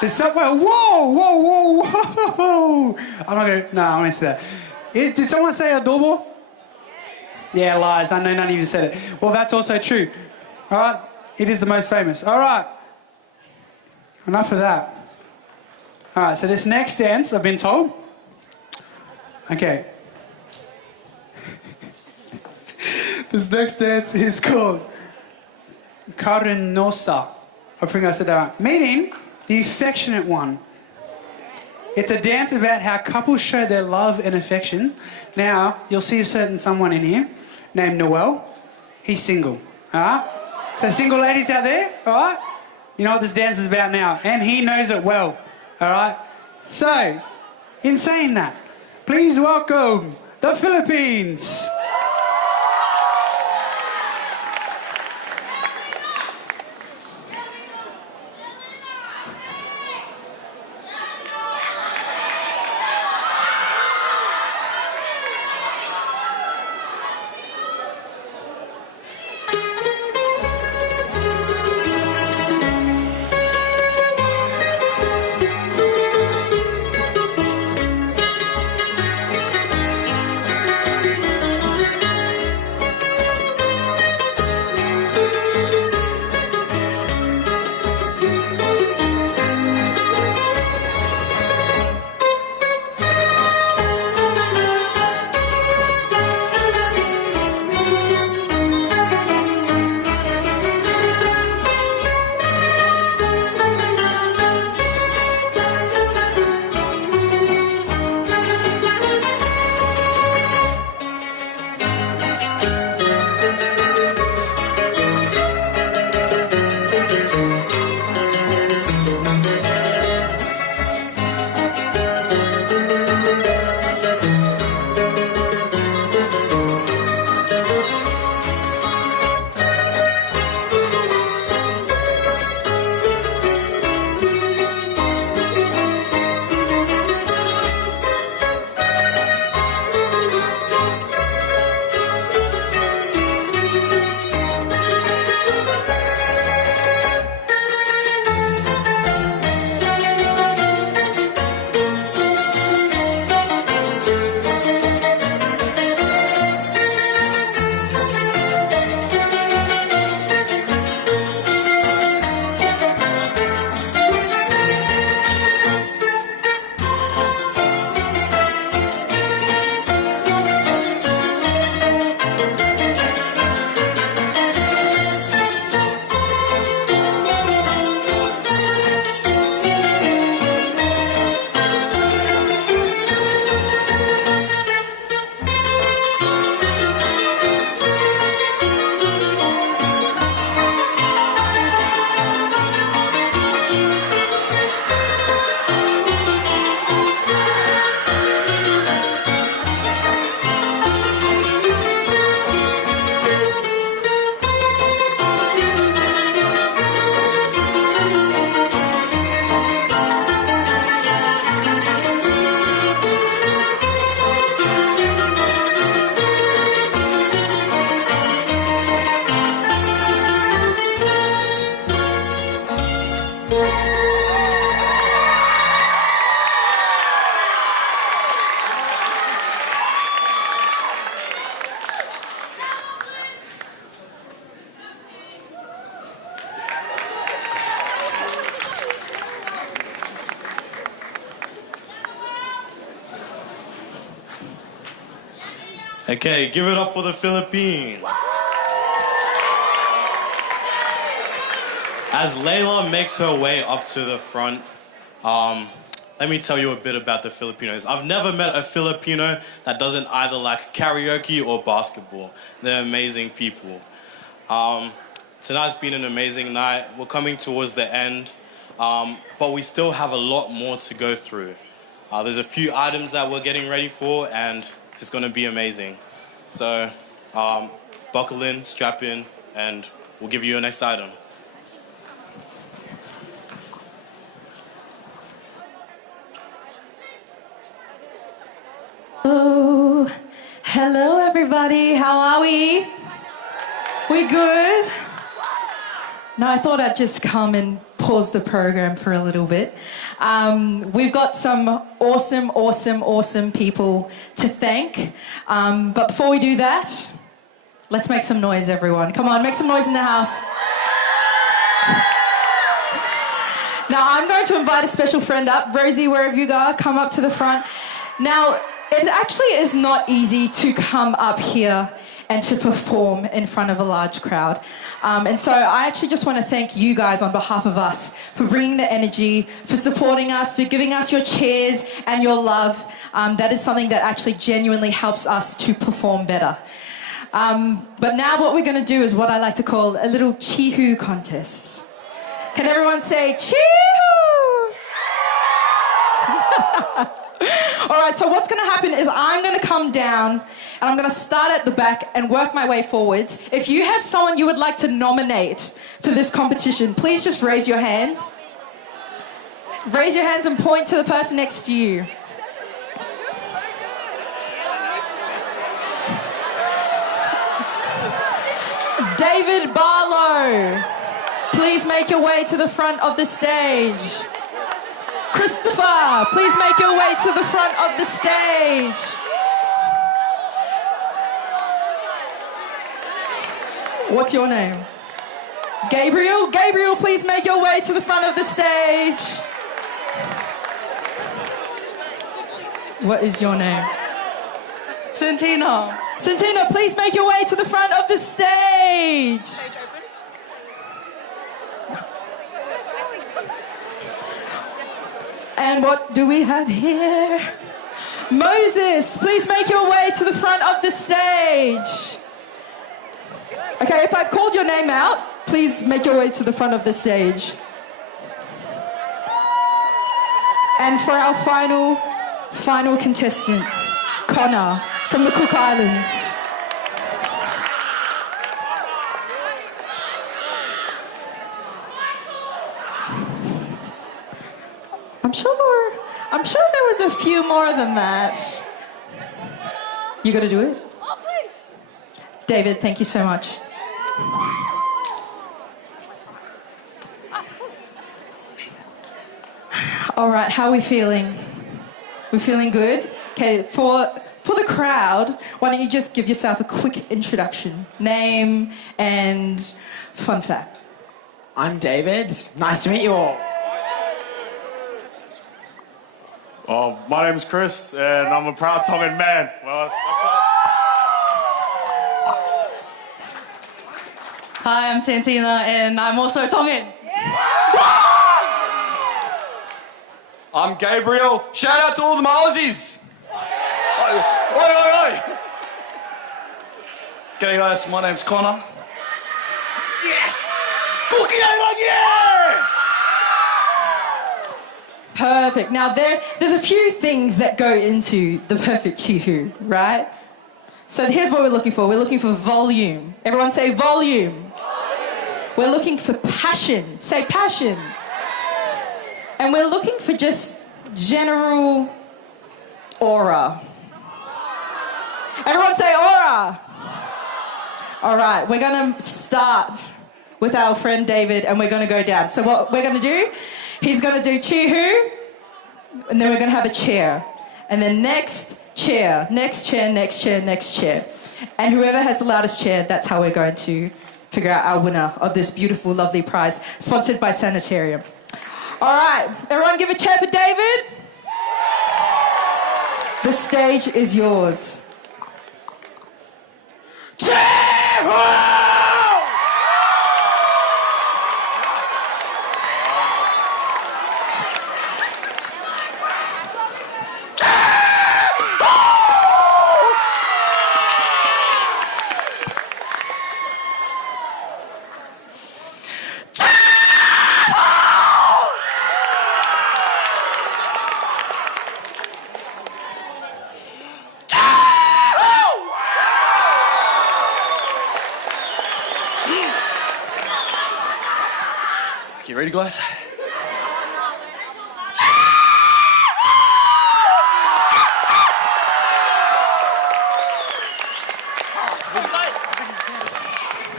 There's somewhere... Whoa! I'm not gonna... No, I won't answer that. Did someone say adobo? Yeah, lies. I know none of you said it. Well, that's also true. All right? It is the most famous. All right. Enough of that. All right, so this next dance, I've been told. Okay. This next dance is called Carinosa. I think I said that right. Meaning the affectionate one. It's a dance about how couples show their love and affection. Now, you'll see a certain someone in here named Noel. He's single. All right? So single ladies out there, all right? You know what this dance is about now. And he knows it well. All right? So, in saying that, please welcome the Philippines. Okay, give it up for the Philippines. As Layla makes her way up to the front, let me tell you a bit about the Filipinos. I've never met a Filipino that doesn't either like karaoke or basketball. They're amazing people. Tonight's been an amazing night. We're coming towards the end, but we still have a lot more to go through. There's a few items that we're getting ready for, and it's going to be amazing. So buckle in, strap in, and we'll give you your next item. Oh, hello everybody. How are we? We good? No, I thought I'd just come and pause the program for a little bit. We've got some awesome people to thank. But before we do that, let's make some noise, everyone. Come on, make some noise in the house. Now, I'm going to invite a special friend up. Rosie, wherever you go, come up to the front. Now, it actually is not easy to come up here and to perform in front of a large crowd. And so I actually just want to thank you guys on behalf of us for bringing the energy, for supporting us, for giving us your cheers and your love. That is something that actually genuinely helps us to perform better. But now what we're going to do is what I like to call a little Chihoo contest. Can everyone say Chihoo? All right, so what's going to happen is I'm going to come down and I'm going to start at the back and work my way forwards. If you have someone you would like to nominate for this competition, please just raise your hands. Raise your hands and point to the person next to you. David Barlow, please make your way to the front of the stage. Christopher, please make your way to the front of the stage. What's your name? Gabriel? Gabriel, please make your way to the front of the stage. What is your name? Santina. Santina, please make your way to the front of the stage. And what do we have here? Moses, please make your way to the front of the stage. Okay, if I've called your name out, please make your way to the front of the stage. And for our final contestant, Connor from the Cook Islands. I'm sure there was a few more than that. You gotta do it? David, thank you so much. All right, how are we feeling? We feeling good? Okay, for the crowd, why don't you just give yourself a quick introduction? Name and fun fact. I'm David. Nice to meet you all. My name's Chris, and I'm a proud Tongan man. Well, Hi, I'm Santina, and I'm also Tongan. I'm Gabriel. Shout out to all the Aussies. Oi. G'day guys, my name's Connor. Yes! Cookie yeah! Perfect. Now, there's a few things that go into the perfect Chihoo, right? So here's what we're looking for. We're looking for volume. Everyone say volume. We're looking for passion. Say passion. And we're looking for just general aura. Everyone say aura. All right, we're going to start with our friend David and we're going to go down. So what we're going to do, he's going to do Chihoo, and then we're going to have a chair. And then next chair, next chair, next chair, next chair. And whoever has the loudest chair, that's how we're going to figure out our winner of this beautiful, lovely prize, sponsored by Sanitarium. All right, everyone give a cheer for David. The stage is yours. You ready, guys?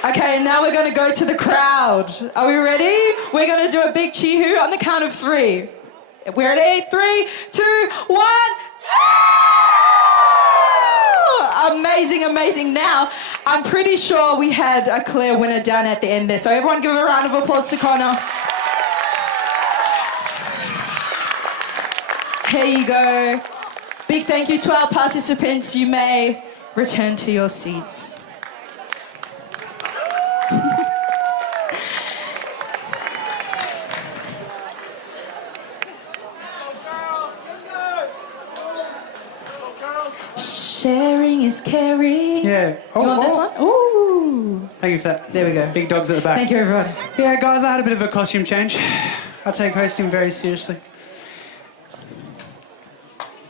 Okay, now we're going to go to the crowd. Are we ready? We're going to do a big Chihoo on the count of 3. We're ready? 3, 2, 1. Amazing, amazing. Now, I'm pretty sure we had a clear winner down at the end there. So everyone give a round of applause to Connor. Here you go. Big thank you to our participants. You may return to your seats. Sharing is caring. Yeah. You want this one? Ooh. Thank you for that. There we go. Big dogs at the back. Thank you, everyone. Yeah, guys, I had a bit of a costume change. I take hosting very seriously.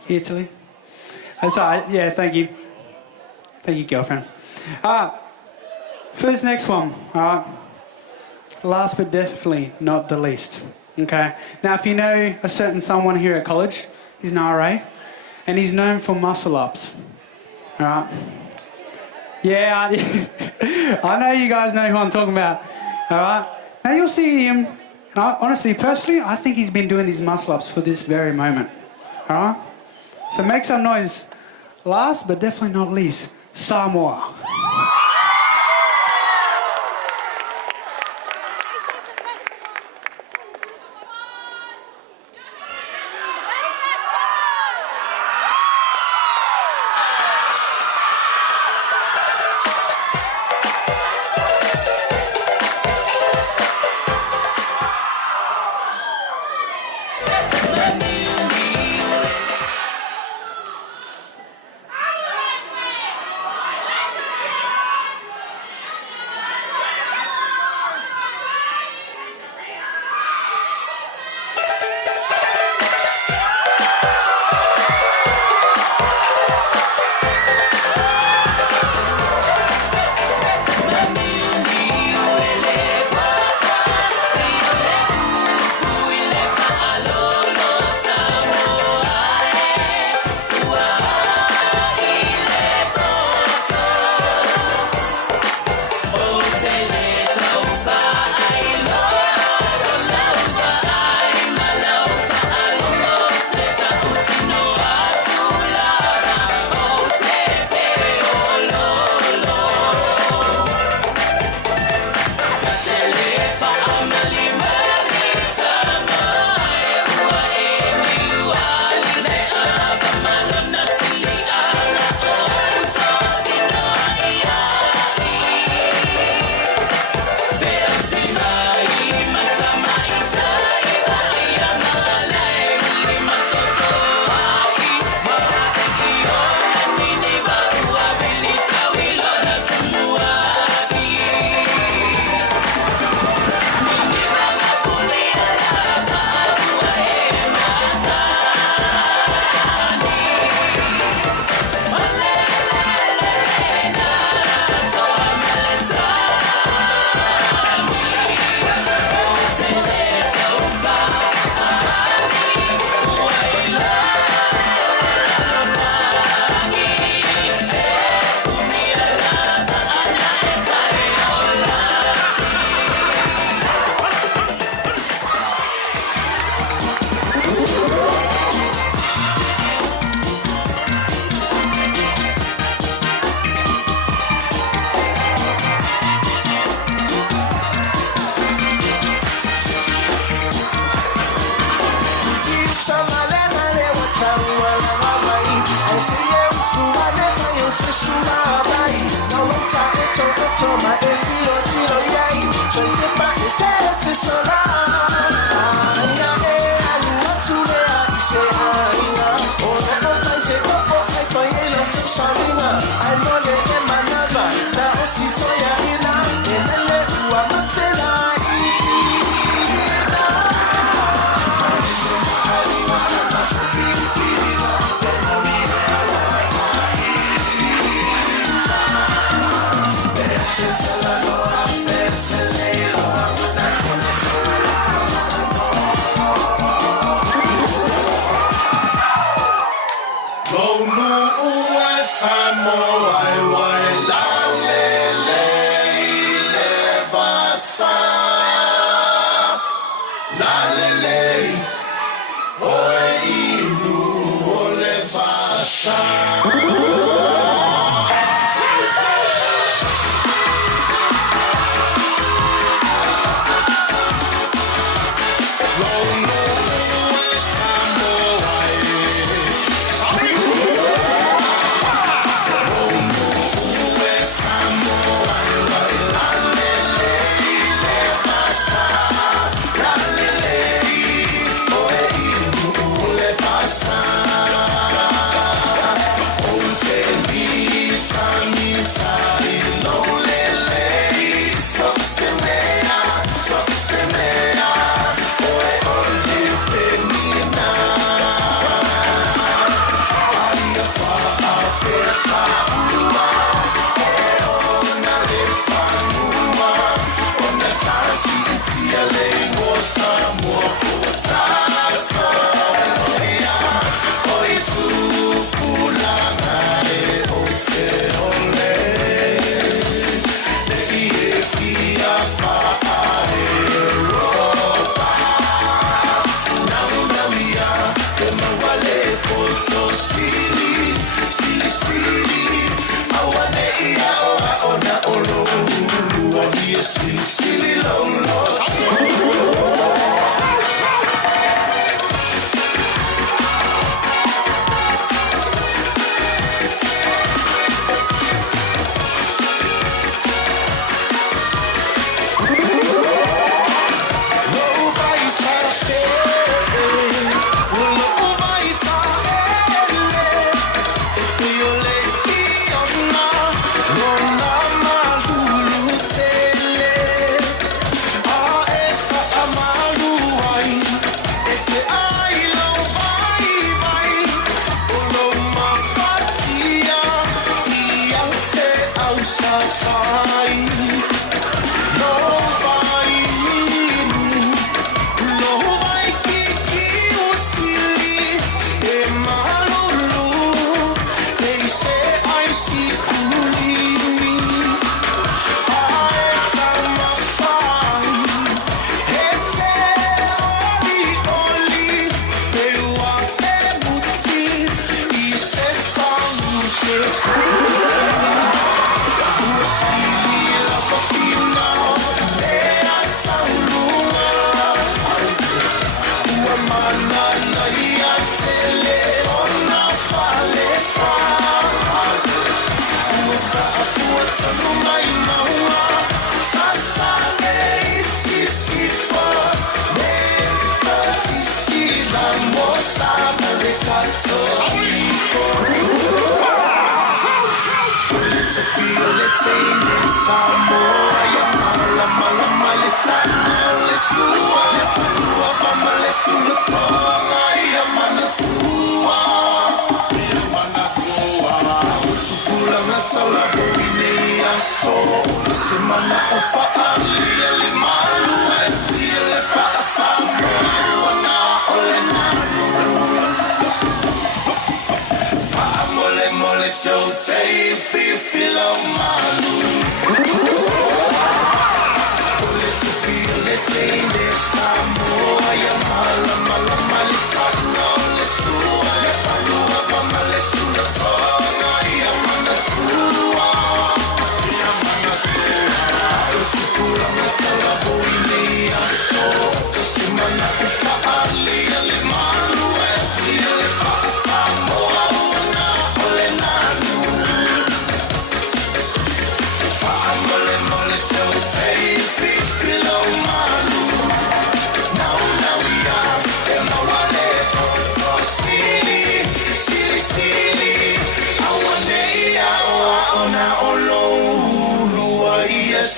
Italy. That's all right. Yeah, thank you. Thank you, girlfriend. For this next one, last but definitely not the least. Okay. Now, if you know a certain someone here at college, he's an RA, and he's known for muscle ups. All right. Yeah, I know you guys know who I'm talking about. All right. Now you'll see him. And honestly, personally, I think he's been doing these muscle ups for this very moment. All right. So make some noise. Last but definitely not least, Samoa. Lalele, oe inu, ole basa.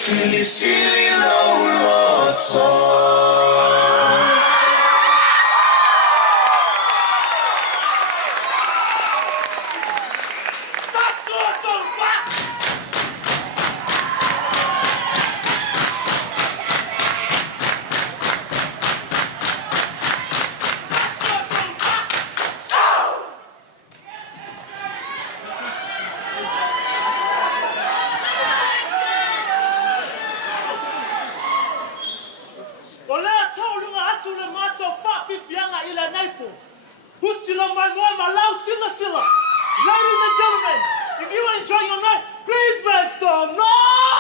Silly, silly, low, low, Ole! lunga atu le mato whaafi pianga i la naipo. Husila Moimoi malau sila sila. Ladies and gentlemen, if you are enjoying your night, please make some noise!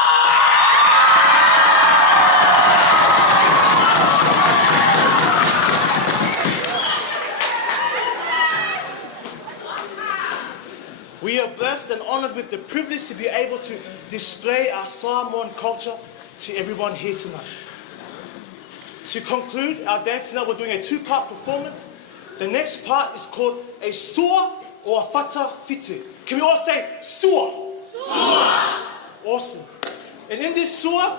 We are blessed and honored with the privilege to be able to display our Samoan culture to everyone here tonight. To conclude our dance tonight, we're doing a two-part performance. The next part is called a sua or a fata fiti. Can we all say sua? Sua! Awesome. And in this sua,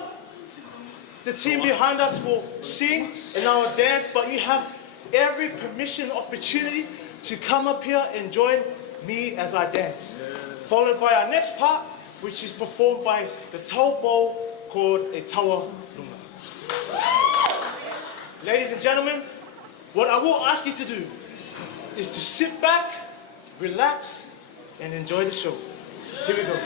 the team behind us will sing and I will dance, but you have every permission and opportunity to come up here and join me as I dance. Followed by our next part, which is performed by the taupo called a taua lunga. Ladies and gentlemen, what I will ask you to do is to sit back, relax, and enjoy the show. Here we go.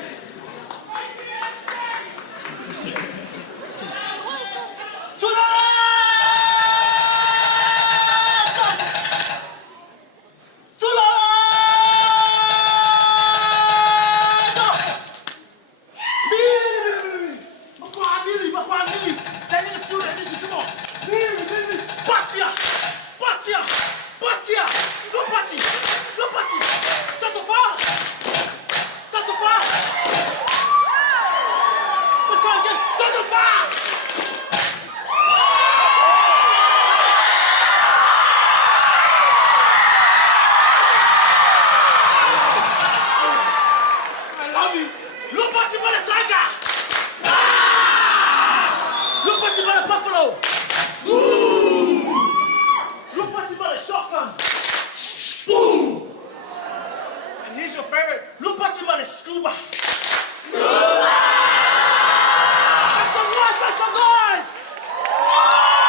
Scuba.